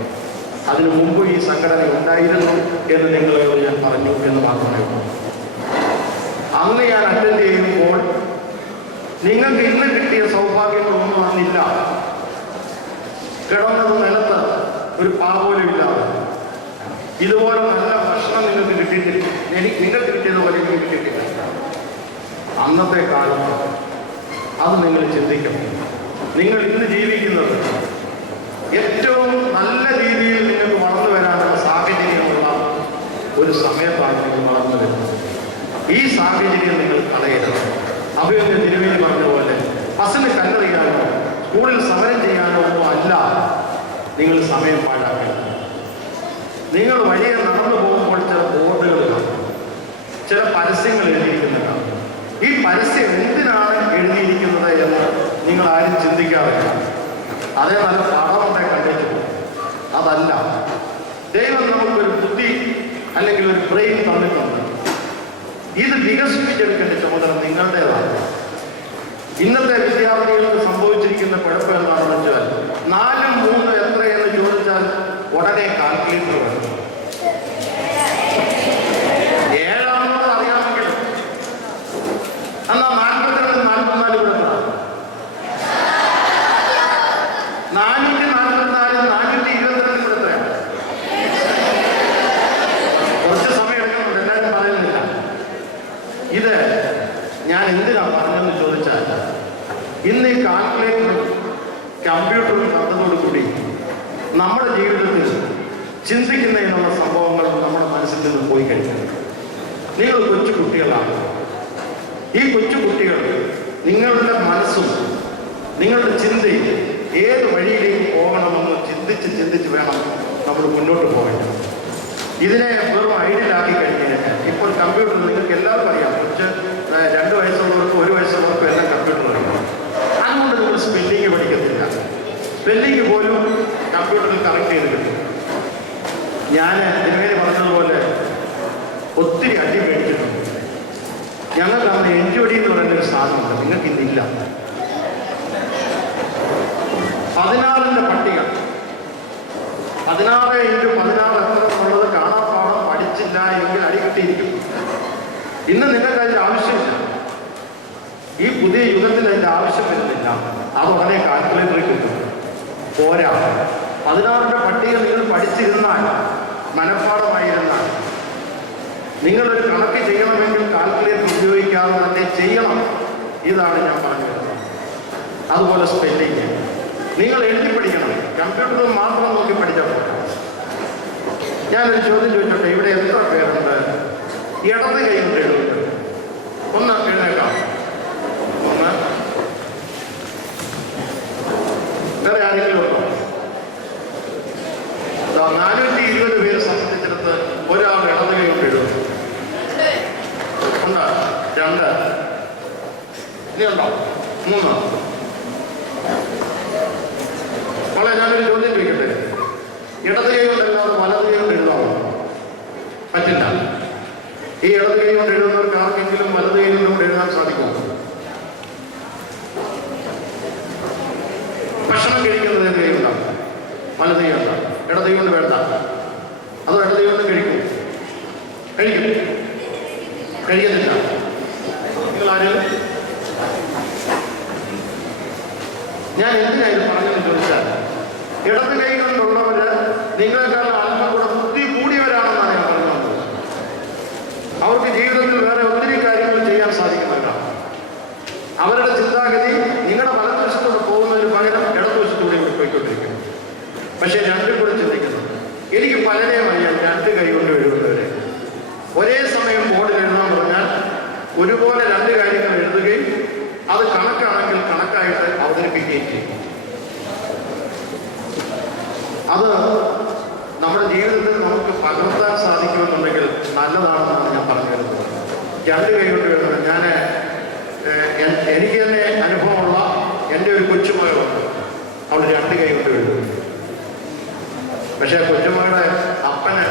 അതിനു മുമ്പ് ഈ സംഘടന ഉണ്ടായിരുന്നു എന്ന് നിങ്ങളോട് ഞാൻ പറഞ്ഞു എന്ന് മാത്രമേ ഉള്ളൂ. അന്ന് ഞാൻ അറ്റൻഡ് ചെയ്യുമ്പോൾ നിങ്ങൾക്ക് ഇന്ന് കിട്ടിയ സൗഭാഗ്യങ്ങളൊന്നും അന്നില്ല. കിടന്നത് നിലത്ത് ഒരു പാപോലും ഇല്ലാതെ ഇതുപോലെ നല്ല ഭക്ഷണം നിങ്ങൾക്ക് കിട്ടിയിട്ടില്ല. നിങ്ങൾക്ക് കിട്ടിയതുപോലെ എനിക്ക് കിട്ടിയിട്ടില്ല. അന്നത്തെ കാലം അത് നിങ്ങൾ ചിന്തിക്കണം. നിങ്ങൾ ഇന്ന് ജീവിക്കുന്നത് ഏറ്റവും നല്ല രീതിയിൽ നിങ്ങൾക്ക് വളർന്നു വരാനുള്ള സാഹചര്യമുള്ള ഒരു സമയത്താണ് നിങ്ങൾ വളർന്നു വരുന്നത്. ഈ സാഹചര്യം നിങ്ങൾ കളയരുത്. അഭിയൊക്കെ തിരുവേലി പറഞ്ഞ പോലെ ബസ്സിന് കല്ലെറിയാനോ സ്കൂളിൽ സമരം ചെയ്യാനോ ഒന്നും അല്ല നിങ്ങൾ സമയം പാഴാക്കുന്നത്. നിങ്ങൾ വഴിയെ നടന്നു പോകുമ്പോൾ ചില ബോർഡുകൾ കാണും, ചില പരസ്യങ്ങൾ എഴുതിയിരിക്കുന്നത് കാണും. ഈ പരസ്യം എന്തിനാണ് എഴുതിയിരിക്കുന്നത് എന്ന് നിങ്ങൾ ആരും ചിന്തിക്കാറില്ല. അതേ നല്ല പടമൊക്കെ കണ്ടിട്ട് അതല്ല. ദൈവം നമുക്കൊരു ബുദ്ധി അല്ലെങ്കിൽ ഒരു ബ്രെയിൻ തന്നിട്ടുണ്ട്. ഇത് വികസിപ്പിച്ചെടുക്കേണ്ട ചുമതല നിങ്ങളുടേതാണ്. ഇന്നത്തെ വിദ്യാർത്ഥികൾക്ക് സംഭവിച്ചിരിക്കുന്ന കുഴപ്പം എന്താണെന്ന് വെച്ചാൽ 4ഉം 3ഉം എത്രയെന്ന് ചോദിച്ചാൽ ഉടനെ കാൽക്കുലേറ്റർ വേണം. 7 അറിയാമെങ്കിൽ എന്നാ 42 44 വിടുന്നതാണ്. 444 422 വിടുന്നതാണ്. കുറച്ച് സമയം എടുക്കുന്നുണ്ട്, എല്ലാവരും പറയുന്നില്ല. ഇത് ഞാൻ എന്തിനാണ് പറഞ്ഞതെന്ന് ചോദിച്ചാൽ, ഇന്ന് ഈ കാൽക്കുലേറ്ററും കമ്പ്യൂട്ടറും വന്നതോടുകൂടി നമ്മുടെ ജീവിതത്തിൽ ചിന്തിക്കുന്നതിനുള്ള സംഭവങ്ങൾ നമ്മുടെ മനസ്സിൽ നിന്ന് പോയി കഴിഞ്ഞു. നിങ്ങൾ കൊച്ചു കുട്ടികളാണ്. ഈ കൊച്ചു കുട്ടികൾ നിങ്ങളുടെ മനസ്സും നിങ്ങളുടെ ചിന്തയും ഏത് വഴിയിലേക്ക് പോകണമെന്ന് ചിന്തിച്ച് വേണം നമ്മൾ മുന്നോട്ട് പോകേണ്ടത്. ഇതിനെ വെറും ഐഡിയലാക്കി കഴിഞ്ഞാൽ ഇപ്പോൾ കമ്പ്യൂട്ടർ നിങ്ങൾക്ക് എല്ലാവർക്കും അറിയാം. കുറച്ച് 2 വയസ്സുള്ളവർക്കും 1 വയസ്സുള്ളവർക്കും എല്ലാം കമ്പ്യൂട്ടർ അറിയാം. അതുകൊണ്ട് നിങ്ങൾ സ്പെല്ലിങ് പഠിക്കത്തില്ല. സ്പെല്ലിങ് പോലും കമ്പ്യൂട്ടറിൽ കറക്റ്റ് ചെയ്ത് കിട്ടും. ഞാൻ ഇതിനുവേണ്ടി പറഞ്ഞതുപോലെ ഒത്തിരി അടി മേടിച്ചിട്ടുണ്ട്. ഞങ്ങൾക്ക് അന്ന് എൻജോഡി എന്ന് പറയുന്നൊരു സാധനമുണ്ട്, നിങ്ങൾക്ക് ഇന്നില്ല. 16ന്റെ പട്ടിക 16 × 16 എന്നുള്ളത് കാണാപ്പാടം പഠിച്ചില്ല എങ്കിൽ അടി കിട്ടിയിരിക്കും. ഇന്ന് നിങ്ങൾക്ക് അതിൻ്റെ ആവശ്യമില്ല. ഈ പുതിയ യുഗത്തിൽ അതിൻ്റെ ആവശ്യം വരുന്നില്ല. അത് ഉടനെ കാൽക്കുലേറ്ററിൽ കിട്ടും. പോരാ, 16ന്റെ പട്ടിക നിങ്ങൾ പഠിച്ചിരുന്നാൽ, മനഃപ്പാടമായിരുന്നാൽ, നിങ്ങളൊരു കണക്ക് ചെയ്യണമെങ്കിൽ കാൽക്കുലേറ്റർ ഉപയോഗിക്കാതെ തന്നെ ചെയ്യണം. ഇതാണ് ഞാൻ പറഞ്ഞത്. അതുപോലെ സ്പെല്ലിങ് നിങ്ങൾ എഴുതി പഠിക്കണം. കമ്പ്യൂട്ടറിൽ മാത്രം നോക്കി പഠിച്ചാൽ പോരാ. ഞാനൊരു ചോദ്യം ചോദിച്ചോട്ടെ, ഇവിടെ എത്ര പേരുണ്ട് ഇടത് കൈ കൊണ്ട് എഴുതുന്നുണ്ട്? ഒന്ന് എഴുന്നേക്കാം. ഒന്ന്. വേറെ ആരെങ്കിലും ഉണ്ടോ? 420 പേര് സംബന്ധിച്ചിടത്ത് ഒരാൾ ഇടത് കൈ കൊണ്ട് എഴുതും. ഉണ്ടോ? 2. ഇനി ഉണ്ടോ? 3. മോളെ, ഞാനൊരു ചോദ്യം ചോദിക്കട്ടെ. ഇടത് കൈ കൊണ്ടല്ലാതെ വലത് കൈ കൊണ്ട് എഴുതാമോ? പറ്റില്ല. ഈ ഇടത് കൈ കൊണ്ട് എഴുതുന്നവർക്ക് ആർക്കെങ്കിലും വലത് കൈ കൊണ്ട് എഴുതാൻ സാധിക്കുമോ? ഭക്ഷണം കഴിക്കുന്നത് ഏത് കൈ കൊണ്ടാണ്? വലത് കൈ കൊണ്ടാണ്. ഇടത് കൈ കൊണ്ട് വേണ്ട. അതോ ഇടത് കൈ കൊണ്ട് കഴിക്കും? കഴിക്കത്തില്ല. നിങ്ങൾ ആരും ഞാൻ എന്തിനായിരുന്നു പറഞ്ഞതെന്ന് ചോദിച്ചാൽ, ഇടത് കൈ കൊണ്ടുള്ളവര് നിങ്ങളെക്കാൾ അല്പം കൂടെ ബുദ്ധി കൂടിയവരാണെന്നാണ് ഞാൻ പറഞ്ഞത്. അവർക്ക് ജീവിതത്തിൽ വേറെ ഒത്തിരി കാര്യങ്ങൾ ചെയ്യാൻ സാധിക്കുന്നവരാണ്. അവരുടെ ചിന്താഗതി നിങ്ങളുടെ വലതുവശത്തോടെ പോകുന്നതിന് പകരം ഇടതുവശത്തൂടെ പോയിക്കൊണ്ടിരിക്കുന്നു. പക്ഷേ 2 കൂടെ ചിന്തിക്കുന്നു. എനിക്ക് പലരെയും അറിയാം 2 കൈ കൊണ്ട് എഴുതുന്നവരെ. ഒരേ സമയം ബോർഡിൽ എഴുതാൻ പറഞ്ഞാൽ ഒരുപോലെ 2 കാര്യങ്ങൾ എഴുതുകയും അത് കണക്കാണെങ്കിൽ കണക്കായിട്ട് അവതരിപ്പിക്കുകയും ചെയ്യും. അത് നമ്മുടെ പകർത്താൻ സാധിക്കുമെന്നുണ്ടെങ്കിൽ നല്ലതാണെന്നാണ് ഞാൻ പറഞ്ഞു വരുന്നത്. 2 കൈ കൊണ്ട് എഴുതണം. എനിക്ക് തന്നെ അനുഭവമുള്ള എൻ്റെ ഒരു കൊച്ചുമകളുണ്ട്. അവൾ 2 കൈ കൊണ്ട് എഴുതും. പക്ഷേ കൊച്ചുമകളുടെ അപ്പന്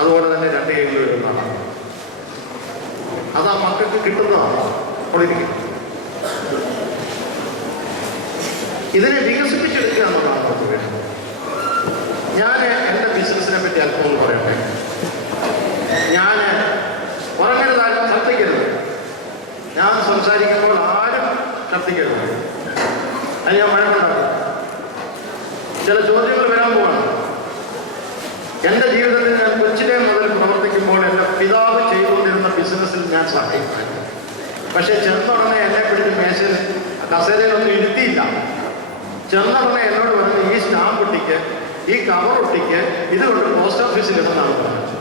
അതുപോലെ തന്നെ 2 കൈ കൊണ്ട് എഴുതുന്നതാണ്. അത് ആ മക്കൾക്ക് കിട്ടുന്നതാണ്. പൊളിരിക്കും. ഇതിനെ വികസിപ്പിച്ചെടുക്കുക എന്നുള്ളതാണ് നമുക്ക് വേണ്ടത്. ഞാൻ എൻ്റെ ബിസിനസ്സിനെ പറ്റി അല്പം ഒന്ന് പറയട്ടെ. ഞാൻ ഉറങ്ങരുതാരും ശ്രദ്ധിക്കരുത്. ഞാൻ സംസാരിക്കുമ്പോൾ ആരും ശ്രദ്ധിക്കരുത്. അത് ഞാൻ വഴക്കുണ്ടാകും. ചില ചോദ്യങ്ങൾ വരാൻ പോവാണ്. എൻ്റെ ജീവിതത്തിൽ ഞാൻ കൊച്ചിലെ മുതൽ പ്രവർത്തിക്കുമ്പോൾ എൻ്റെ പിതാവ് ചെയ്തുകൊണ്ടിരുന്ന ബിസിനസ്സിൽ ഞാൻ സഹായിക്കുന്നു. പക്ഷേ ചെന്നുടനെ എന്നെ പിടിച്ച് മേശയിൽ കസേരയിലൊന്നും ഇരുത്തിയില്ല. ചെന്നുടനെ എന്നോട് പറഞ്ഞു, ഈ സ്റ്റാമ്പ് ഒട്ടിക്ക്, ഈ കവർ ഒട്ടിക്ക്, ഇതുകൊണ്ട് പോസ്റ്റ് ഓഫീസിൽ ഇടുന്നതാണ് പറഞ്ഞത്.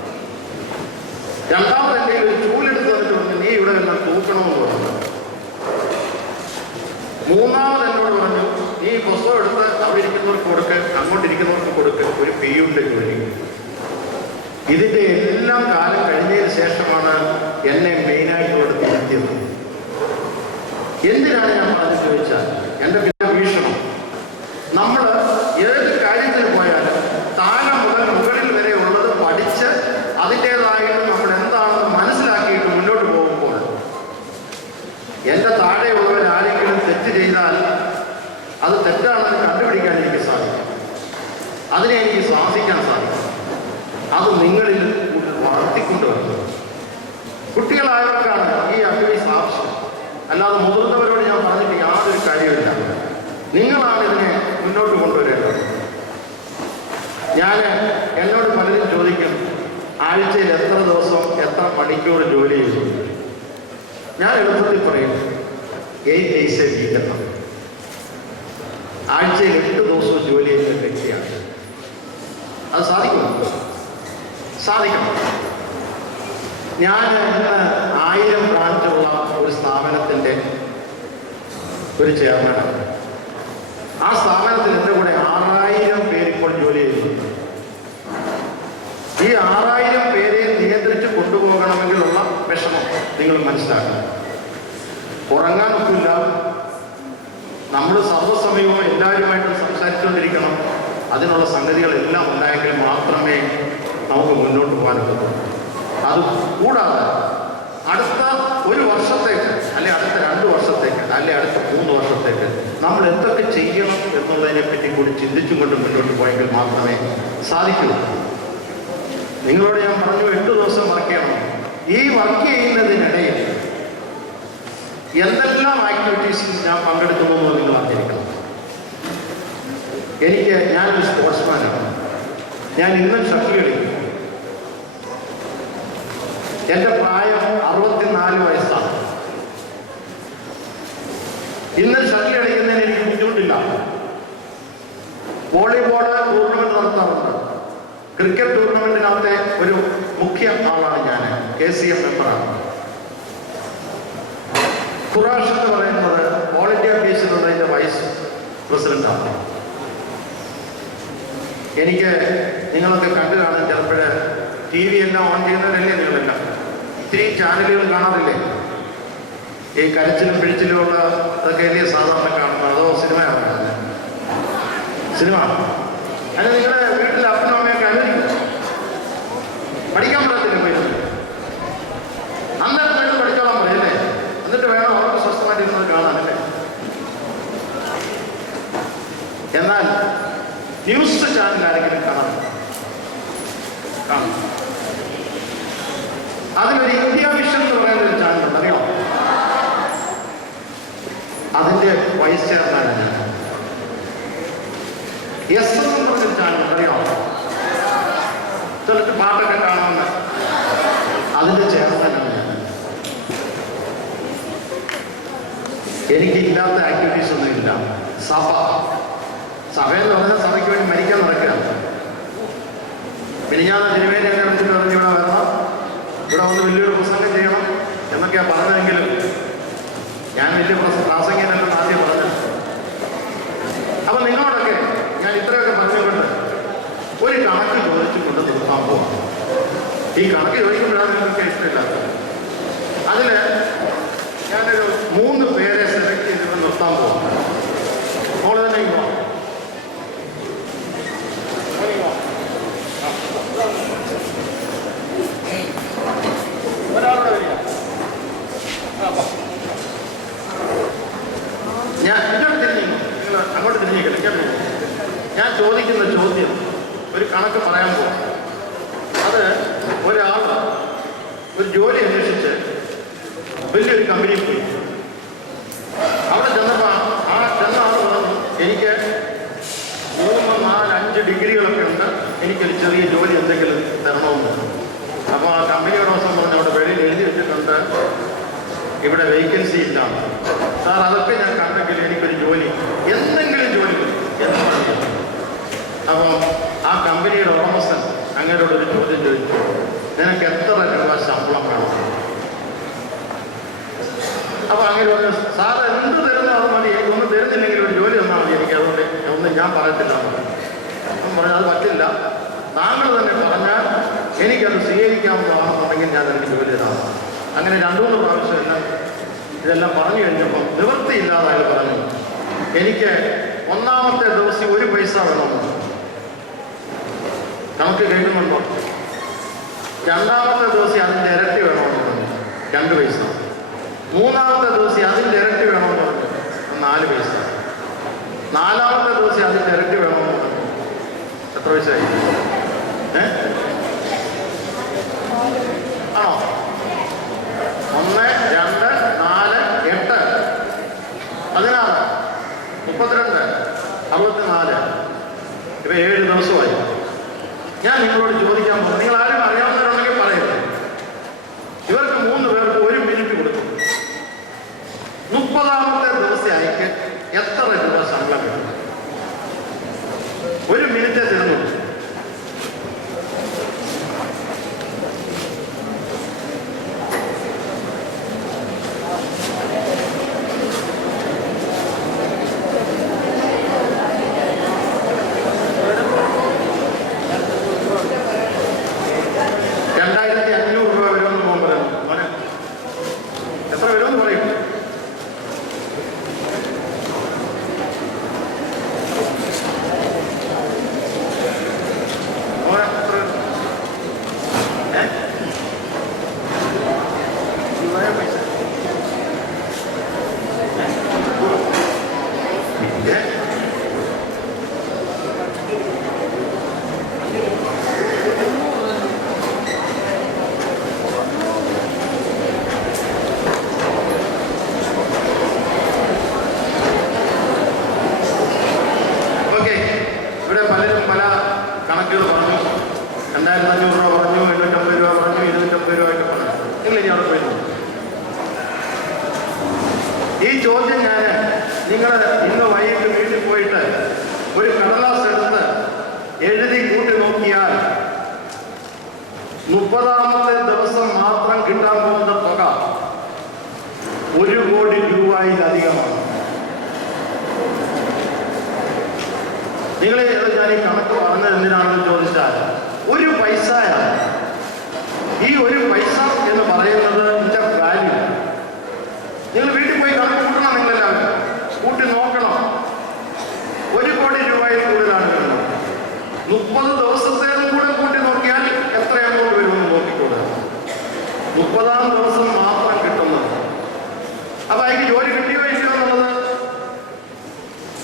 രണ്ടാമത് എൻ്റെ ഒരു ചൂലെടുത്ത് വന്നിട്ട് പറഞ്ഞു, നീ ഇവിടെ എല്ലാം തൂക്കണമെന്ന് പറഞ്ഞു. മൂന്നാമത് എന്നോട് പറഞ്ഞു, നീ പുസ്തകം എടുത്ത് അവിടെ ഇരിക്കുന്നവർക്ക് കൊടുക്ക്, അങ്ങോട്ടിരിക്കുന്നവർക്ക് കൊടുക്ക്, ഒരു പെയ്യുണ്ട് ജോലി. ഇതിൻ്റെ എല്ലാം കാലം കഴിഞ്ഞതിന് ശേഷമാണ് എന്നെ മെയിനായിട്ടുള്ള തിരുത്തിയത്. എന്തിനാണ് ഞാൻ പറഞ്ഞു ചോദിച്ചാൽ, എൻ്റെ പിന്നെ വീക്ഷണം, നമ്മൾ ഏത് കാര്യത്തിന് പോയാലും താഴെ മുതൽ മുകളിൽ വരെ ഉള്ളത് പഠിച്ച് അതിൻ്റേതായിട്ട് നമ്മൾ എന്താണെന്ന് മനസ്സിലാക്കിയിട്ട് മുന്നോട്ട് പോകുമ്പോൾ എൻ്റെ താഴെയുള്ളവർ ആരെങ്കിലും തെറ്റ് ചെയ്താൽ അത് തെറ്റാണെന്ന് കണ്ടുപിടിക്കാൻ എനിക്ക് സാധിക്കും. അതിനെ എനിക്ക് ശ്വാസിക്കാൻ സാധിക്കും. അത് നിങ്ങളിൽ വളർത്തിക്കൊണ്ടുവരുന്നത് കുട്ടികളായവർക്കാണ് ഈ അഡ്വൈസ് ആവശ്യം. അല്ലാതെ മുതിർന്നവരോട് ഞാൻ പറഞ്ഞിട്ട് യാതൊരു കാര്യമില്ല. നിങ്ങളാണ് ഇതിനെ മുന്നോട്ട് കൊണ്ടുവരേണ്ടത്. എന്നോട് പലരും ചോദിക്കും, ആഴ്ചയിൽ എത്ര ദിവസം എത്ര മണിക്കൂർ ജോലി ചെയ്തു? ഞാൻ എളുപ്പത്തിൽ പറയും 8 days a week എന്നാണ്. ആഴ്ചയിൽ 8 ദിവസവും ജോലി ചെയ്യുന്ന വ്യക്തിയാണ്. അത് സാധിക്കുമോ? സാധിക്കണം. ഞാൻ ഇന്ന് 1000 ബ്രാഞ്ചുള്ള ഒരു സ്ഥാപനത്തിൻ്റെ ഒരു ചെയർമാനാണ്. ആ സ്ഥാപനത്തിൽ എൻ്റെ കൂടെ 6000 പേര് ഇപ്പോൾ ജോലി ചെയ്യുന്നുണ്ട്. ഈ 6000 പേരെ നിയന്ത്രിച്ച് കൊണ്ടുപോകണമെങ്കിലുള്ള വിഷമം നിങ്ങൾ മനസ്സിലാക്കണം. ഉറങ്ങാനൊക്കില്ല. നമ്മൾ സർവ്വസമയവും എല്ലാവരുമായിട്ട് സംസാരിച്ചുകൊണ്ടിരിക്കണം. അതിനുള്ള സംഗതികളെല്ലാം ഉണ്ടായെങ്കിൽ മാത്രമേ നമുക്ക് മുന്നോട്ട് പോകാനൊക്കൂ. അത് കൂടാതെ അടുത്ത 1 വർഷത്തേക്ക്, അല്ലെ അടുത്ത 2 വർഷത്തേക്ക്, അല്ലെ അടുത്ത 3 വർഷത്തേക്ക് നമ്മൾ എന്തൊക്കെ ചെയ്യണം എന്നുള്ളതിനെ പറ്റി കൂടി ചിന്തിച്ചും കൊണ്ട് മുന്നോട്ട് പോയെങ്കിൽ മാത്രമേ സാധിക്കൂ. നിങ്ങളോട് ഞാൻ പറഞ്ഞു 8 ദിവസം വർക്ക് ചെയ്യണം. ഈ വർക്ക് ചെയ്യുന്നതിനിടയിൽ എന്തെല്ലാം ആക്ടിവിറ്റീസിൽ ഞാൻ പങ്കെടുക്കുന്നു എന്ന് നിങ്ങൾ അറിഞ്ഞിരിക്കണം. ഞാനൊരു സ്പോർട്സ്മാനാണ്. ഞാൻ ഇന്നും ഷട്ടിൽ കളിക്കും. എൻ്റെ പ്രായം 64 വയസ്സാണ്. ഇന്ന് ഷട്ടിൽ കളിക്കുന്നതിന് എനിക്ക് ബുദ്ധിമുട്ടില്ല. വോളിബോൾ ടൂർണമെന്റ് നടത്താറുണ്ട്. ക്രിക്കറ്റ് ടൂർണമെന്റിനകത്തെ ഒരു മുഖ്യ ആളാണ് ഞാൻ. KCF മെമ്പറാണ്. ഖുറാഷ് എന്ന് പറയുന്നത് ഓൾ ഇന്ത്യ പീസ് എന്നുള്ളതിൻ്റെ വൈസ് പ്രസിഡന്റാണ്. എനിക്ക് നിങ്ങളൊക്കെ കണ്ടു കാണാൻ ചിലപ്പോൾ TV എല്ലാം ഓൺ ചെയ്യുന്നവരല്ലേ നിങ്ങളെല്ലാം? ഇത്തിരി ചാനലുകൾ കാണാറില്ലേ? ഈ കരച്ചിലും പിഴിച്ചിലും ഉള്ള അതൊക്കെ അല്ലേ സാധാരണ കാണുന്നത്? അതോ സിനിമയാണ് കാണുന്നത്? സിനിമ അല്ല. നിങ്ങളുടെ വീട്ടിൽ അപ്പനും അമ്മയൊക്കെ അനുവദിക്കും? പഠിക്കാൻ പറ്റത്തില്ല പോയി. അന്നേരം വീട്ടിൽ പഠിച്ചോളാൻ പറയല്ലേ? എന്നിട്ട് വേണം അവർക്ക് സ്വസ്ഥമായിട്ട് ഇരുന്നത് കാണാനല്ലേ? എന്നാൽ ന്യൂസ് ചാനൽ ആരെങ്കിലും കാണാം? അതിലൊരു ഇന്ത്യ വിഷൻ എന്ന് പറയുന്ന ഒരു ചാനലുണ്ട്, അറിയോ? അതിന്റെ വൈസ് ചെയർമാനാണ് ഞാൻ. എസ് എന്ന് പറഞ്ഞൊരു ചാനൽ അറിയോ? ചിലർക്ക് പാട്ടൊക്കെ കാണുമെന്ന്. അതിന്റെ ചെയർമാനാണ് ഞാൻ. എനിക്ക് ഇല്ലാത്ത ആക്ടിവിറ്റീസ് ഒന്നും ഇല്ല. സഭയെന്ന് പറഞ്ഞാൽ സഭയ്ക്ക് വേണ്ടി മരിക്കാൻ നടക്കുകയാണ്. മിനിഞ്ഞാന്ന് തിരുവേദി എന്നെ വിളിച്ചിട്ട് പറഞ്ഞ് ഇവിടെ വരണം, ഇവിടെ വന്ന് വലിയൊരു പ്രസംഗം ചെയ്യണം എന്നൊക്കെയാണ് പറഞ്ഞതെങ്കിലും ഞാൻ വലിയ പ്രാസംഗികനല്ലെന്ന് ആദ്യം പറഞ്ഞു. അപ്പം നിങ്ങളോടൊക്കെ ഞാൻ ഇത്രയൊക്കെ പറഞ്ഞുകൊണ്ട് ഒരു കണക്ക് ചോദിച്ചുകൊണ്ട് നിർത്താൻ പോവാം. ഈ കണക്ക് ചോദിക്കുമ്പോഴാണ് നിങ്ങൾക്ക് ഇഷ്ടമില്ലാത്തത്. അതിൽ ഞാനൊരു 3 പേരെ സെലക്ട് ചെയ്തിട്ട് നിർത്താൻ പോകും. മോള് തന്നെ ഇങ്ങോ ഒരാളുടെ വരിക. ഞാൻ ഇങ്ങോട്ട് തിരിഞ്ഞു, നിങ്ങൾ അങ്ങോട്ട് തിരിഞ്ഞിരിക്കണം. ഞാൻ ചോദിക്കുന്ന ചോദ്യം ഒരു കണക്ക് പറയാൻ പോകും. അത് ഒരാൾ ഒരു ജോലി അന്വേഷിച്ച് വലിയൊരു കമ്പനിയിൽ പോയി. അവിടെ ചെന്നപ്പോൾ ചെന്ന ആൾ പറഞ്ഞു, എനിക്ക് 3, 4, 5 ഡിഗ്രികളൊക്കെ ഉണ്ട്, എനിക്കൊരു ചെറിയ ജോലി എന്തെങ്കിലും തരണമെന്ന്. അപ്പോൾ ആ കമ്പനിയുടെ ദിവസം പറഞ്ഞു, അവിടെ വെളിയിൽ എഴുതി വെച്ചിട്ടുണ്ട് ഇവിടെ വേക്കൻസി ഇല്ല. സാർ അതൊക്കെ ഞാൻ കണ്ടെങ്കിൽ എനിക്കൊരു ജോലി, എന്തെങ്കിലും ജോലി എന്ന് പറഞ്ഞു. അപ്പോൾ ആ കമ്പനിയുടെ ഉടമസ്ഥൻ അങ്ങനോടൊരു ചോദ്യം ചോദിച്ചു, നിനക്ക് എത്ര രൂപ ശമ്പളം വേണം? അപ്പോൾ അങ്ങനെ പറഞ്ഞു, സാർ എന്ത് തരുന്നോ അത് മതി, എനിക്കൊന്നും തരുന്നില്ലെങ്കിൽ ഒരു ജോലി തന്നാൽ മതി, എനിക്ക് അതുകൊണ്ട് ഒന്നും ഞാൻ പറയത്തില്ല. അപ്പം പറഞ്ഞു, അത് പറ്റില്ല, താങ്കൾ തന്നെ പറഞ്ഞാൽ എനിക്കത് സ്വീകരിക്കാവുന്നതാണെന്നുണ്ടെങ്കിൽ ഞാൻ എനിക്ക് ജോലി തരാം. അങ്ങനെ 2-3 പ്രാവശ്യം ഇതെല്ലാം പറഞ്ഞു കഴിഞ്ഞപ്പം നിവൃത്തിയില്ലാതെ അയാൾ പറഞ്ഞു, എനിക്ക് 1-ാമത്തെ ദിവസം 1 പൈസ വേണമെന്ന്. നമുക്ക് കേൾക്കുന്നുണ്ടോ? 2-ാമത്തെ ദിവസം അതിൻ്റെ ഇരട്ടി വേണമെന്ന് പറഞ്ഞു, 2 പൈസ. 3-ാമത്തെ ദിവസം അതിൻ്റെ ഇരട്ടി വേണമെന്ന് പറഞ്ഞു, 4 പൈസ. 4-ാമത്തെ ദിവസം അതിൻ്റെ ഇരട്ടി വേണമെന്ന് പറഞ്ഞു, എത്ര പൈസയായി? ആണോ? 1, 2, 4, 8, 16, 32, 64. ഇപ്പം 7 ദിവസമായി. ഞാൻ നിങ്ങളോട് ചോദിക്കാൻ പോകും, നിങ്ങൾ ആരും അറിയാവുന്നവരുണ്ടെങ്കിൽ പറയരുത്. ഇവർക്ക് 3 പേർക്ക് 1 മിനിറ്റ് കൊടുത്തു. 30-ാമത്തെ ദിവസം അയക്ക് എത്ര രൂപ ശമ്പളം കിട്ടും? 1 മിനിറ്റേ തരുന്നു. ഈ ചോദ്യം ഞാൻ നിങ്ങൾ ഇന്ന് വൈകിട്ട് വീട്ടിൽ പോയിട്ട് ഒരു കടലാസ് എടുത്ത് എഴുതി കൂട്ടി നോക്കിയാൽ 30-ാമത്തെ ദിവസം മാത്രം കിട്ടാൻ പോകുന്ന തുക 1 കോടി രൂപയിലധികമാണ്. നിങ്ങളെ ഞാൻ ഈ കണക്ക് പറഞ്ഞത് എന്തിനാണെന്ന് ചോദിച്ചാൽ 1 പൈസയാണ്. ഈ 1 പൈസ എന്ന് പറയുന്നത് ഇതിന്റെ വാല്യൂ. നിങ്ങൾ വീട്ടിൽ പോയി കണക്ക് കൂട്ടണം, നിങ്ങളെല്ലാവരും കൂട്ടി നോക്കണം. 1 കോടി രൂപയിൽ കൂടുതലാണ് വരുന്നത്. 30 ദിവസത്തേനും കൂടെ കൂട്ടി നോക്കിയാൽ എത്ര എമൗണ്ട് വരുമെന്ന് നോക്കിക്കൂടെ. 30-ാം ദിവസം മാത്രം കിട്ടുന്നത്. അപ്പൊ അതിന് ജോലി കിട്ടിയോ ഇല്ലയോ എന്നുള്ളത്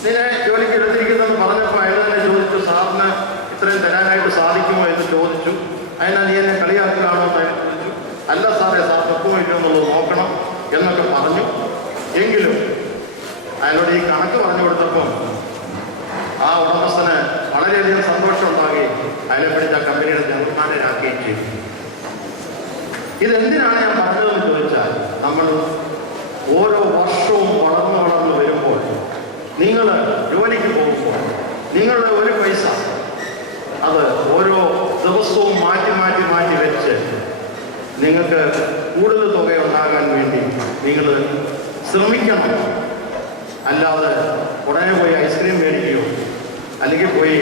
നിന്നെ ജോലിക്ക് എടുത്തിരിക്കുന്നതെന്ന് പറഞ്ഞപ്പോൾ അയാൾ തന്നെ ചോദിച്ചു, സാറിന് ഇത്രയും തരാനായിട്ട് സാധിക്കുമോ എന്ന് ചോദിച്ചു. അതിനാ നീ എന്നെ കളിയാക്കുകയാണോ എന്ന് അയാൾ ചോദിച്ചു. അല്ല സാറേ, സാർ ഒക്കുമോ ഇല്ലയോ എന്നുള്ളത് നോക്കണം എന്നൊക്കെ പറഞ്ഞു. എങ്കിലും അയാളോട് ഈ കണക്ക് പറഞ്ഞു കൊടുത്തപ്പോൾ ആ ഉടമസ്ഥന് വളരെയധികം സന്തോഷം ഉണ്ടാകുകയും അയാളെ പിടിച്ച കമ്പനിയുടെ ജനറൽ മാനേജരാക്കുകയും ചെയ്തു. ഇതെന്തിനാണ് ഞാൻ പറഞ്ഞതെന്ന് ചോദിച്ചാൽ, നമ്മൾ ഓരോ വർഷവും വളർന്നു വരുമ്പോൾ, നിങ്ങൾ ജോലിക്ക് പോകുമ്പോൾ നിങ്ങളുടെ 1 പൈസ അത് ഓരോ ദിവസവും മാറ്റി വെച്ച് നിങ്ങൾക്ക് കൂടുതൽ തുക ഉണ്ടാകാൻ വേണ്ടി നിങ്ങൾ ശ്രമിക്കണം. അല്ലാതെ ഉടനെ പോയി ഐസ്ക്രീം മേടിക്കുകയോ അല്ലെങ്കിൽ പോയി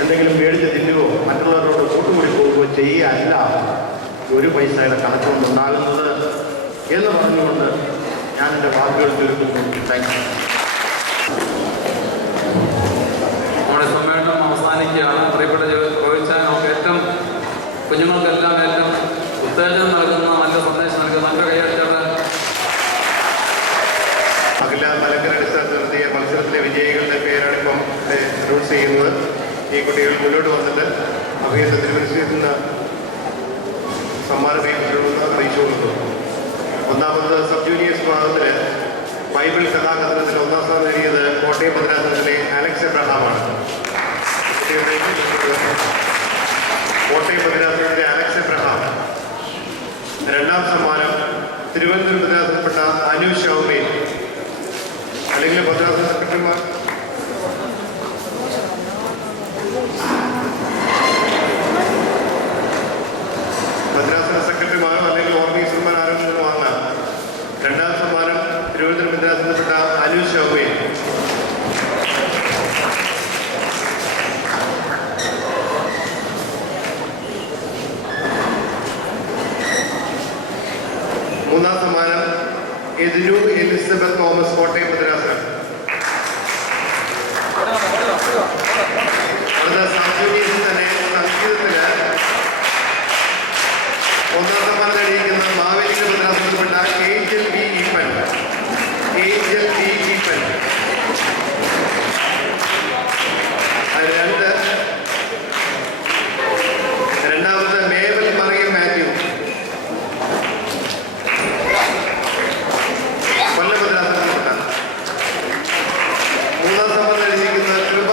എന്തെങ്കിലും മേടിച്ച് തിന്നുകയോ മറ്റുള്ളവരോട് കൂട്ടുകൂടി പോവുകയോ ചെയ്യുകയല്ല ഒരു പൈസയുടെ കണക്കുകൊണ്ടുണ്ടാകുന്നത് എന്ന് പറഞ്ഞുകൊണ്ട് ഞാൻ എൻ്റെ വാക്കുകൾ തീർക്കുന്നു. Thank you. നമ്മുടെ സമ്മേളനം അവസാനിക്കുകയാണ്. പ്രിയപ്പെട്ട ചോദിച്ചാൽ നമുക്ക് ഏറ്റവും കുഞ്ഞുങ്ങൾക്കെല്ലാം ഏറ്റവും ഉത്തേജനം നൽകുന്ന നല്ല സന്ദേശം നൽകുന്ന നല്ല കൈയാഴ്ചയുടെ അഖില മലക്കര അടിസ്ഥാനത്തിൽ നടത്തിയ മത്സരത്തിലെ വിജയികളുടെ പേരാണ് ഇപ്പം അനൗൺസ് ചെയ്യുന്നത്. ഈ കുട്ടികൾ മുന്നോട്ട് വന്നിട്ട് അവയുടെ തിരുവനന്തപുരത്ത് സമ്മാനം കൈപ്പറ്റുമെന്ന് അറിയിച്ചു കൊടുക്കുന്നു. ഒന്നാമത് സബ് ജൂനിയേഴ്സ് വിഭാഗത്തിൽ ബൈബിൾ കഥാകഥനത്തിൽ ഒന്നാം സ്ഥാനം നേടിയത് കോട്ടയം ഭദ്രാസനത്തിലെ അലക്സ് എബ്രഹാമാണ്. കോട്ടയം ഭദ്രാസനത്തിലെ അലക്സ് എബ്രഹാം. രണ്ടാം സമ്മാനം തിരുവനന്തപുരം ഭദ്രാസനപ്പെട്ട അനു ഷൗമേ, അല്ലെങ്കിൽ ഭദ്രാസന സെക്രട്ടറിമാർ സെക്രട്ടറിമാരോ അല്ലെങ്കിൽ ഓർഗനൈസർമാർ ആരെങ്കിലും വാങ്ങാം. രണ്ടാം സമ്മാനം തിരുവനന്തപുരം ഭദ്രാസനപ്പെട്ട അനു ഷൗമേ. മൂന്നാം സമ്മാനം എതിരു എലിസബത്ത് തോമസ്, കോട്ടയം ഭദ്രാസനം. അടുത്ത സബ്ജൂനിയറിൽ തന്നെ സംഗീതത്തിന് ഒന്നാം സമ്മാനം നേടിയിരിക്കുന്ന മാവേലിക്കര ഭദ്രാസനത്തിൽപ്പെട്ട ഏഞ്ചൽ ബി ഈപ്പൻ. രണ്ടാമത് മേവൽ മറിയം മാത്യു, കൊല്ലം ഭദ്രാസനത്തിൽപ്പെട്ട. മൂന്നാം സമ്മാനം നേടിയിരിക്കുന്ന കൃപ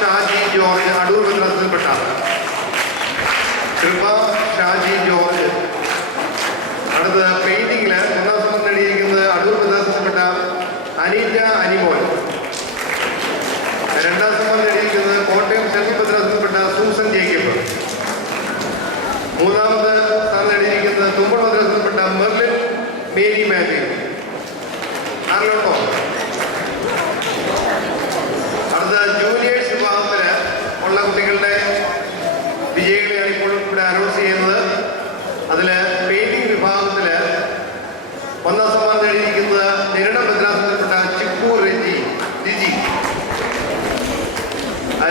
ഷാജി ജോർജ്, അടൂർ ഭദ്രാസനത്തിൽപ്പെട്ട. കൃപ ഷാജി ജോർജ്. അടുത്ത പെയിന്റിങ്ങില് ഒന്നാം സമ്മാനം നേടിയിരിക്കുന്നത് അടൂർ ഭദ്രാസനത്തിൽപ്പെട്ട അനീറ്റ അനിമോൻ. രണ്ടാം സമ്മാനം നേടിയിരിക്കുന്നത് കോട്ടയം സെൻട്രൽ ഭദ്രാസനത്തിൽപ്പെട്ട സൂസൻ ജേക്കബ്. മൂന്നാമത് സ്ഥാനം നേടിയിരിക്കുന്നത് തുമ്പൾ ഭദ്രാസനത്തിൽപ്പെട്ട മെർലിൻ മേരി മാത്യു. ആറിലോട്ടോ. അടുത്ത ജൂനിയേഴ്സ് വിഭാഗത്തിന് ഉള്ള കുട്ടികളുടെ വിജയികളെയാണ് ഇപ്പോൾ ഇവിടെ അനൗൺസ് ചെയ്യുന്നത്. അതിൽ പെയിന്റിംഗ് വിഭാഗത്തിൽ ഒന്നാം സമ്മാനം നേടിയിരിക്കുന്നത് നിരണം ഭദ്രാസനത്തിൽപ്പെട്ട ചിപ്പു ജിജി.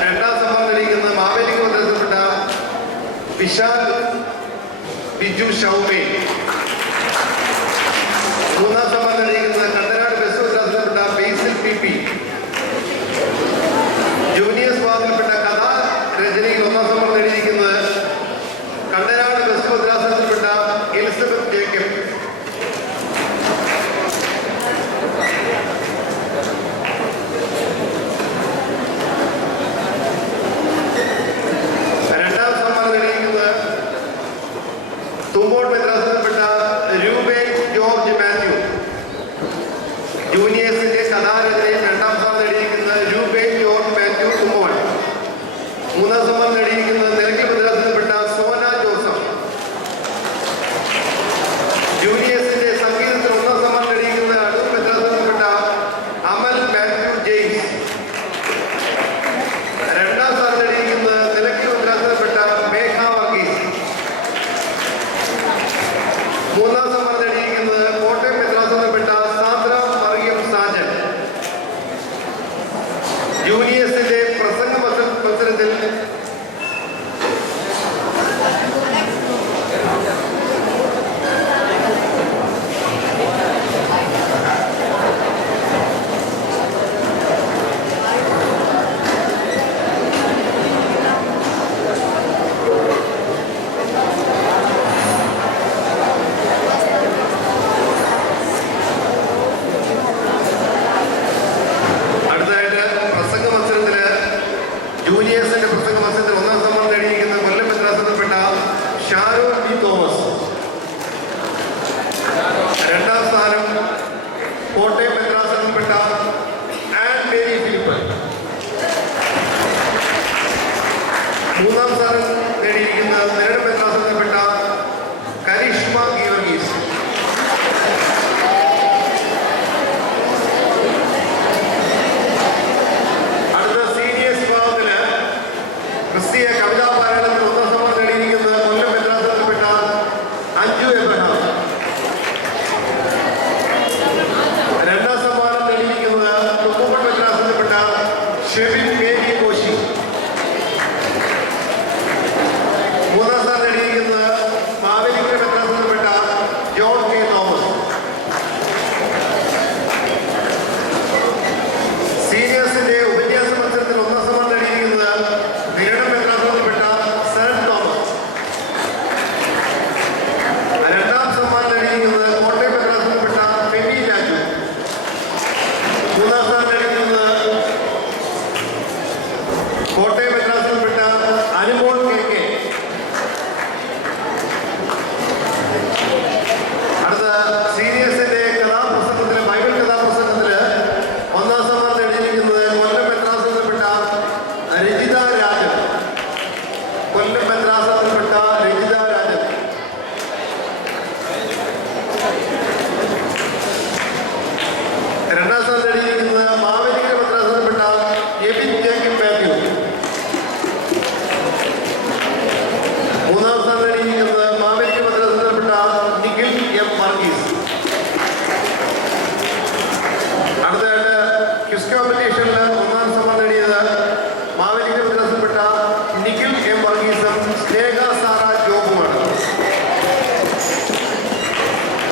രണ്ടാം സമ്മാനം നേടിയിരിക്കുന്നത് മാവേലിക്കര ഭദ്രാസനത്തിൽപ്പെട്ട വിശാൽ ബിജു ഷൗമേ. മൂന്നാം സമ്മാനം നേടിയിരിക്കുന്നത് കണ്ടനാട് ബെസ്റ്റ് ഭദ്രാസനത്തിൽപ്പെട്ട ബേസിൽ പി. ജൂനിയേഴ്സ് വിഭാഗത്തിൽപ്പെട്ട കഥാ രചനയിൽ ഒന്നാം സമ്മാനം നേടിയിരിക്കുന്നത് കണ്ടനാട് ബെസ്റ്റ് ഭദ്രാസനത്തിൽപ്പെട്ട എലിസബത്ത് ജേക്കബ്. രണ്ടാം സമ്മാനം നേടിയിരിക്കുന്നത് തുമ്പോൾ ഭദ്രാസനത്തിൽപ്പെട്ട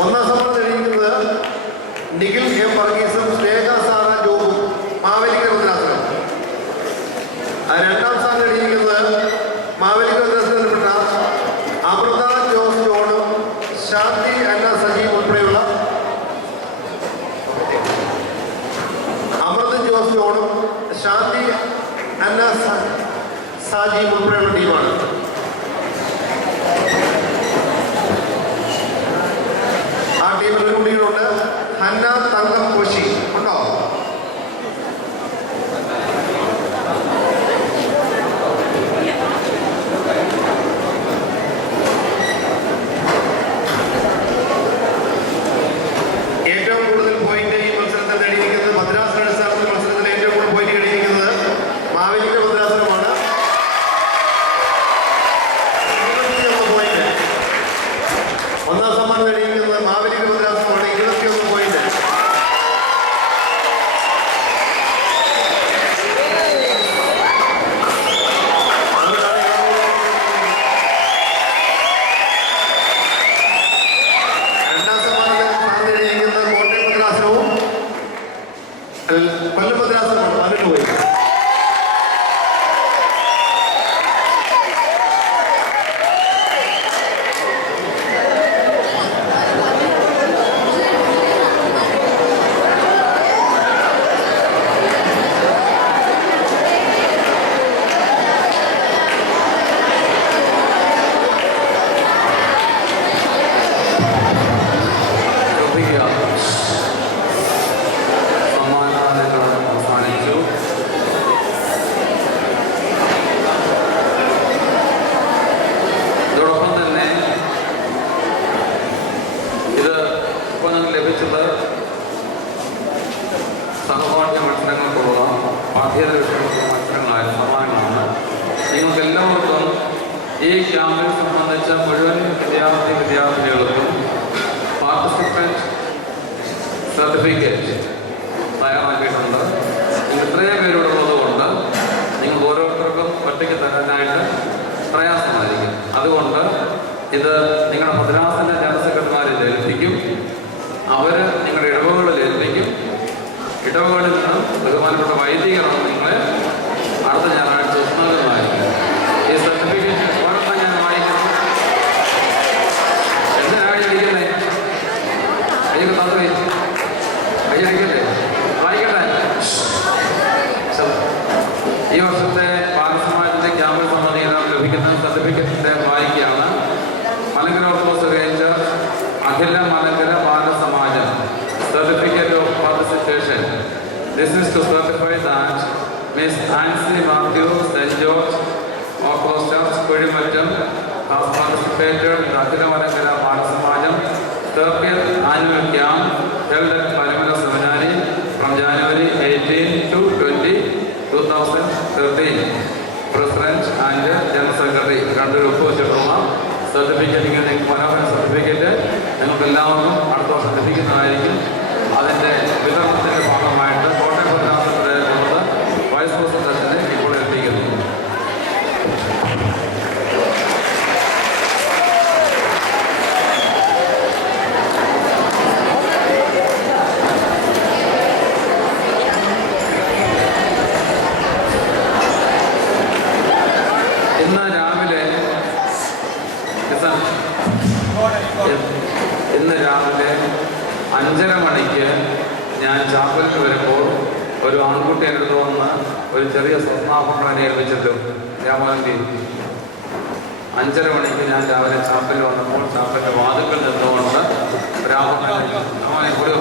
ഒന്നാം സമ്മാനം നേടിയിരിക്കുന്നത് നിഖിൽ എം വർഗീസും സ്നേഹ സാറ ജോബും മാവേലിക്കര ഭദ്രാസനം. രണ്ടാം സ്ഥാനം നേടിയിരിക്കുന്നത് മാവേലിക്കര ഭദ്രാസനത്തിൽപ്പെട്ട അമൃത ജോസ് ജോണും ശാന്തി അന്ന സജീവ് ഉൾപ്പെടെയുള്ള അമൃത ജോസ് ജോണും ശാന്തി അന്ന സാജീവ് ഉൾപ്പെടെയുള്ള ടീമാണ്. ആ ടീമിൽ ഒരു കുട്ടികളുണ്ട്, ഹന്ന തങ്കം കോശി ഉണ്ടോ? ഏറ്റവും കൂടുതൽ പോയിന്റ് ഈ മത്സരത്തിൽ നേടിയിരിക്കുന്നത് ഭദ്രാസന അടിസ്ഥാനത്തിൽ മത്സരത്തിൽ ഏറ്റവും കൂടുതൽ പോയിന്റ് നേടിയിരിക്കുന്നത് മാവേലിക്കര ഭദ്രാസനമാണ്. 21 പോയിന്റ്. ഒന്നാം സമ്മാനം നേടിയിരിക്കുന്നത് മാവേലിക്കര ഭദ്രാസനമാണ്, 21 പോയിന്റ്. രണ്ടാം സമ്മാനത്തിന് സ്ഥാനം നേടിയിരിക്കുന്നത് കോട്ടയം ഭദ്രാസനവും കൊല്ലം ഭദ്രാസനമാണ്, 18 പോയിന്റ്. ശ്രദ്ധിക്കുക, സമ്മാനദാനങ്ങൾ അവസാനിച്ചു. ഇതോടൊപ്പം തന്നെ ഇത് ഇപ്പോൾ നിങ്ങൾക്ക് ലഭിച്ചത് സഹപാഠ്യ മത്സരങ്ങൾക്കുള്ള പാഠ്യേതര വിഷയങ്ങൾക്കുള്ള മത്സരങ്ങളായ സമ്മാനങ്ങളാണ്. നിങ്ങൾക്ക് എല്ലാവർക്കും ഈ ക്യാമ്പിൽ സംബന്ധിച്ച മുഴുവൻ വിദ്യാർത്ഥികൾക്കും പാർട്ടിസിപ്പൻറ്റ് സർട്ടിഫിക്കറ്റ് തയ്യാറാക്കിയിട്ടുണ്ട്. നിങ്ങൾ ഇത്രയും പേരുള്ളത് കൊണ്ട് നിങ്ങൾക്ക് ഓരോരുത്തർക്കും ഒറ്റയ്ക്ക് തരാനായിട്ട് പ്രയാസമായിരിക്കും. അതുകൊണ്ട് ഇത് നിങ്ങളുടെ ഭദ്രാസന ജനറൽ സെക്രട്ടറിമാരിൽ ഏൽപ്പിക്കും. അവർ നിങ്ങളുടെ ഇടവകളിൽ ഏൽപ്പിക്കും. ഇടവകളിൽ നിന്നും ബഹുമാനപ്പെട്ട വൈദികരാണ് നിങ്ങളെ അടുത്ത ഞായറാഴ്ച ഉസ്മാനായിരിക്കും. ഈ സർട്ടിഫിക്കറ്റ് ഓരോന്നും ഞാൻ വായിക്കണം. എന്തിനാണ് ഇരിക്കുന്നത്? അയ്യൊക്കെ തന്ത്രി അയ്യടിക്കല്ലേ, വായിക്കട്ടെ. ഈ വർഷത്തെ ബാലസമാജത്തിന്റെ ക്യാമ്പിൽ സംബന്ധിക്കാൻ ലഭിക്കുന്ന സർട്ടിഫിക്കറ്റിന്റെ വായിക്കുകയാണ്. മലങ്കര ഓർത്തഡോക്സ് റേഞ്ചർ അഖില Malankara Balasamajam certificate of participation. This is to certify that Miss Ansley Matthew St. George of Cloisters, Kudimattam has participated in the Akhila Malankara Balasamajam 30th annual camp held at Parimala Seminary from January 18 to 20, 2013. President and General Secretary രണ്ടൊരു ഒപ്പുവെച്ചിട്ടുള്ള certificate, ഇങ്ങനെ മനോഹര certificate നിങ്ങൾക്ക് എല്ലാവർക്കും അടുത്ത വർഷം ലഭിക്കുന്നതായിരിക്കും. അതിൻ്റെ വിതരണത്തിൻ്റെ ഭാഗമായിട്ട് കോട്ടയം ഭദ്രാസനത്തിലെ വൈസ് പ്രസിഡന്റിനെ ഇപ്പോൾ എത്തിക്കുന്നു. ഇന്ന് രാവിലെ 5:30 മണിക്ക് ഞാൻ ചാപ്പലിൽ വരുമ്പോൾ ഒരു ആൺകുട്ടി എടുത്തു വന്ന് ഒരു ചെറിയ സ്വപ്നാഭരണം ഏൽപ്പിച്ചിട്ടും രാമോഹൻജി 5:30 മണിക്ക് ഞാൻ രാവിലെ ചാപ്പലിൽ വന്നപ്പോൾ ചാപ്പലിൻ്റെ വാതിൽക്കൽ നിന്നുകൊണ്ട് രാമോഹനെ ഒരു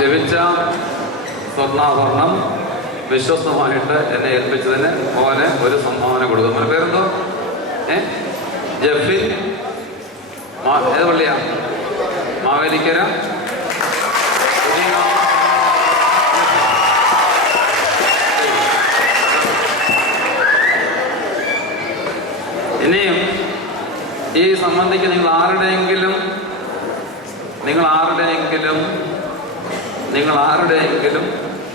ലഭിച്ച സ്വർണ്ണാഭരണം വിശ്വസ്തമായിട്ട് എന്നെ ഏൽപ്പിച്ചതിന് മോനെ ഒരു സംഭാവന കൊടുത്തു. മോനെ പേരെന്തോ? ജെഫിൻ. ഏത് പള്ളിയാ? മാവേലിക്കര. ഇനിയും ഈ സംബന്ധിക്ക് നിങ്ങൾ ആരുടെയെങ്കിലും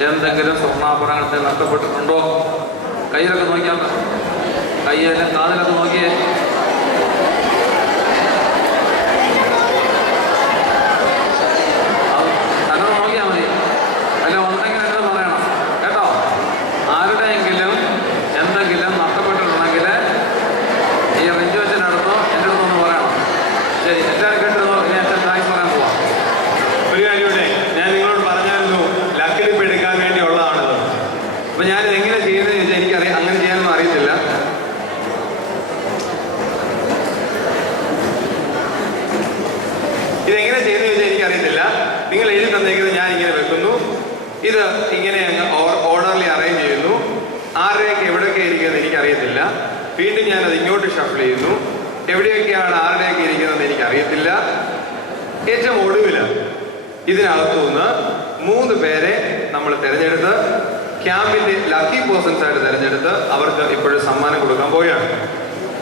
എന്തെങ്കിലും സ്വർണ്ണാഭരണത്തെ നഷ്ടപ്പെട്ടിട്ടുണ്ടോ? കയ്യിലൊക്കെ നോക്കിയാൽ, കയ്യിലും കാതിലൊക്കെ നോക്കിയേ. അങ്ങനെ നോക്കിയാൽ മതി. അല്ല, ഉണ്ടെങ്കിൽ എന്നോട് പറയണം കേട്ടോ. ആരുടെയെങ്കിലും എന്തെങ്കിലും നഷ്ടപ്പെട്ടിട്ടുണ്ടെങ്കിൽ ഈ റിഞ്ചുവച്ചനടുത്തോ എൻ്റെ അടുത്തൊന്ന് പറയണം. ശരി, എല്ലാവരും കേട്ടിരുന്നോ? ഇനി എൻ്റെ താങ്ക്സ് പറയാൻ പോവാം. ഒരു കാര്യമുണ്ടേ, ഞാൻ നിങ്ങളോട് പറഞ്ഞായിരുന്നു ലക്കിടിപ്പ് എടുക്കാൻ വേണ്ടിയുള്ളതാണത്. അപ്പൊ ഞാനിത് എങ്ങനെ ചെയ്യുന്നത് ചോദിച്ചാൽ എനിക്കറിയാം, അങ്ങനെ ചെയ്യാനൊന്നും അറിയത്തില്ല. ഇതെങ്ങനെ ചെയ്യുന്നത് ചോദിച്ചാൽ എനിക്കറിയത്തില്ല. നിങ്ങൾ എഴുതി തന്നേക്കുന്നത് ഞാൻ ഇങ്ങനെ വെക്കുന്നു. ഇത് ഇങ്ങനെ അങ്ങ് ഓർഡർലി അറേഞ്ച് ചെയ്യുന്നു. ആരുടെയൊക്കെ എവിടെയൊക്കെ ഇരിക്കുന്നത് എനിക്കറിയത്തില്ല. വീണ്ടും ഞാനത് ഇങ്ങോട്ട് ഷഫിൾ ചെയ്യുന്നു. എവിടെയൊക്കെയാണ് ആരുടെയൊക്കെ ഇരിക്കുന്നതെന്ന് എനിക്കറിയത്തില്ല. ഏറ്റവും ഒടുവില് ഇതിനകത്തുനിന്ന് 3 പേരെ നമ്മൾ തിരഞ്ഞെടുത്ത് ക്യാമ്പിന്റെ ലക്കി പേഴ്സൺസ് ആയിട്ട് തിരഞ്ഞെടുത്ത് അവർക്ക് ഇപ്പോഴും സമ്മാനം കൊടുക്കാൻ പോവുകയാണ്.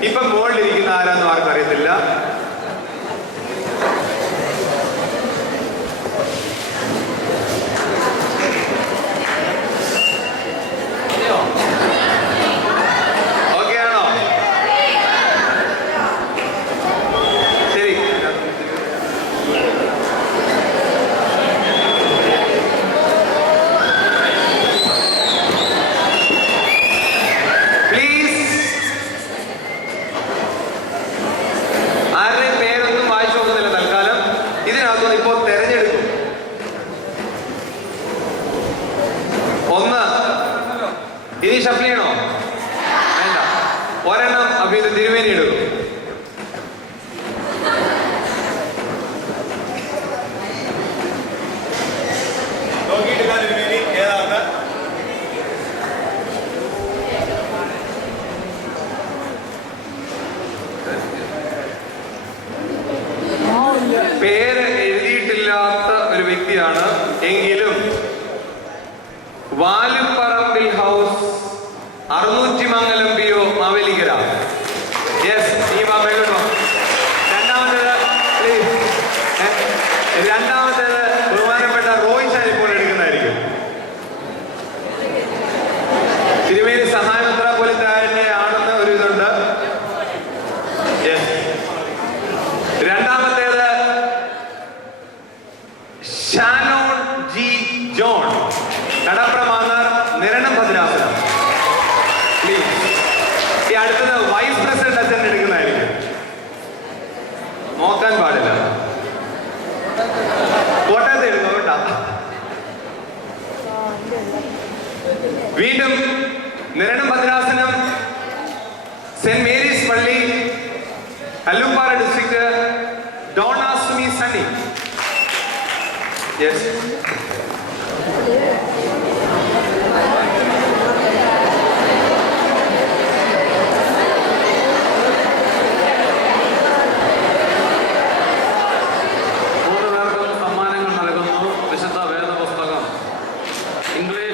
ഇപ്പം മുകളിലിരിക്കുന്ന ആരാന്നും ആർക്കും അറിയത്തില്ല. ഓക്കെ ആണോ? ശരി, ആരുടെയും പേരൊന്നും വായിച്ചു നോക്കുന്നില്ല തൽക്കാലം. ഇതിനകത്തുനിന്ന് ഇപ്പോൾ തെരഞ്ഞെടുക്കും. 1 ഇനി ഷഫിൾ ചെയ്യണോ? വേണ്ട. ഒരെണ്ണം അപ്പൊ ഇത് തിരുമേനി എടുക്കും. നോക്കിയിട്ടില്ല തിരുമേനി ഏതാണ്? പേര് എഴുതിയിട്ടില്ലാത്ത ഒരു വ്യക്തിയാണ്. എങ്കിലും വാലുപ്പറമ്പിൽ ഹൗസ് 600 മംഗലം പിയോ മാവേലിക്കര. യെസ്, ഈ മാവേലിക്കോ. രണ്ടാമത്തേത് ബഹുമാനപ്പെട്ട റോയ് ഷാൻ ഇപ്പോൾ എടുക്കുന്നതായിരിക്കും. തിരുമേനി സഹായത്ര പോലത്തെ ആണെന്ന് ഒരു ഇതുണ്ട്. യെസ്. രണ്ടാമത്തേത് Shannon G John, Kadapra Mannar, Niranam ഭദ്രാസനം. പ്ലീസ്. ഈ അടുത്തത് വൈസ് പ്രസിഡന്റ് അച്ഛൻ എടുക്കുന്നതായിരിക്കും. നോക്കാൻ പാടില്ല. കോട്ടയത്ത് എഴുതുന്നു കേട്ടാ. വീണ്ടും നിരണം ഭദ്രാസനം, സെന്റ് മേരീസ് പള്ളി, കല്ലുപ്പാറ ഡിസ്ട്രിക്ട്, ഡോണാസുമി സണ്ണി. യെസ്. പേർക്കും സമ്മാനങ്ങൾ നൽകുന്നു. വിശുദ്ധ വേദപുസ്തകം ഇംഗ്ലീഷ്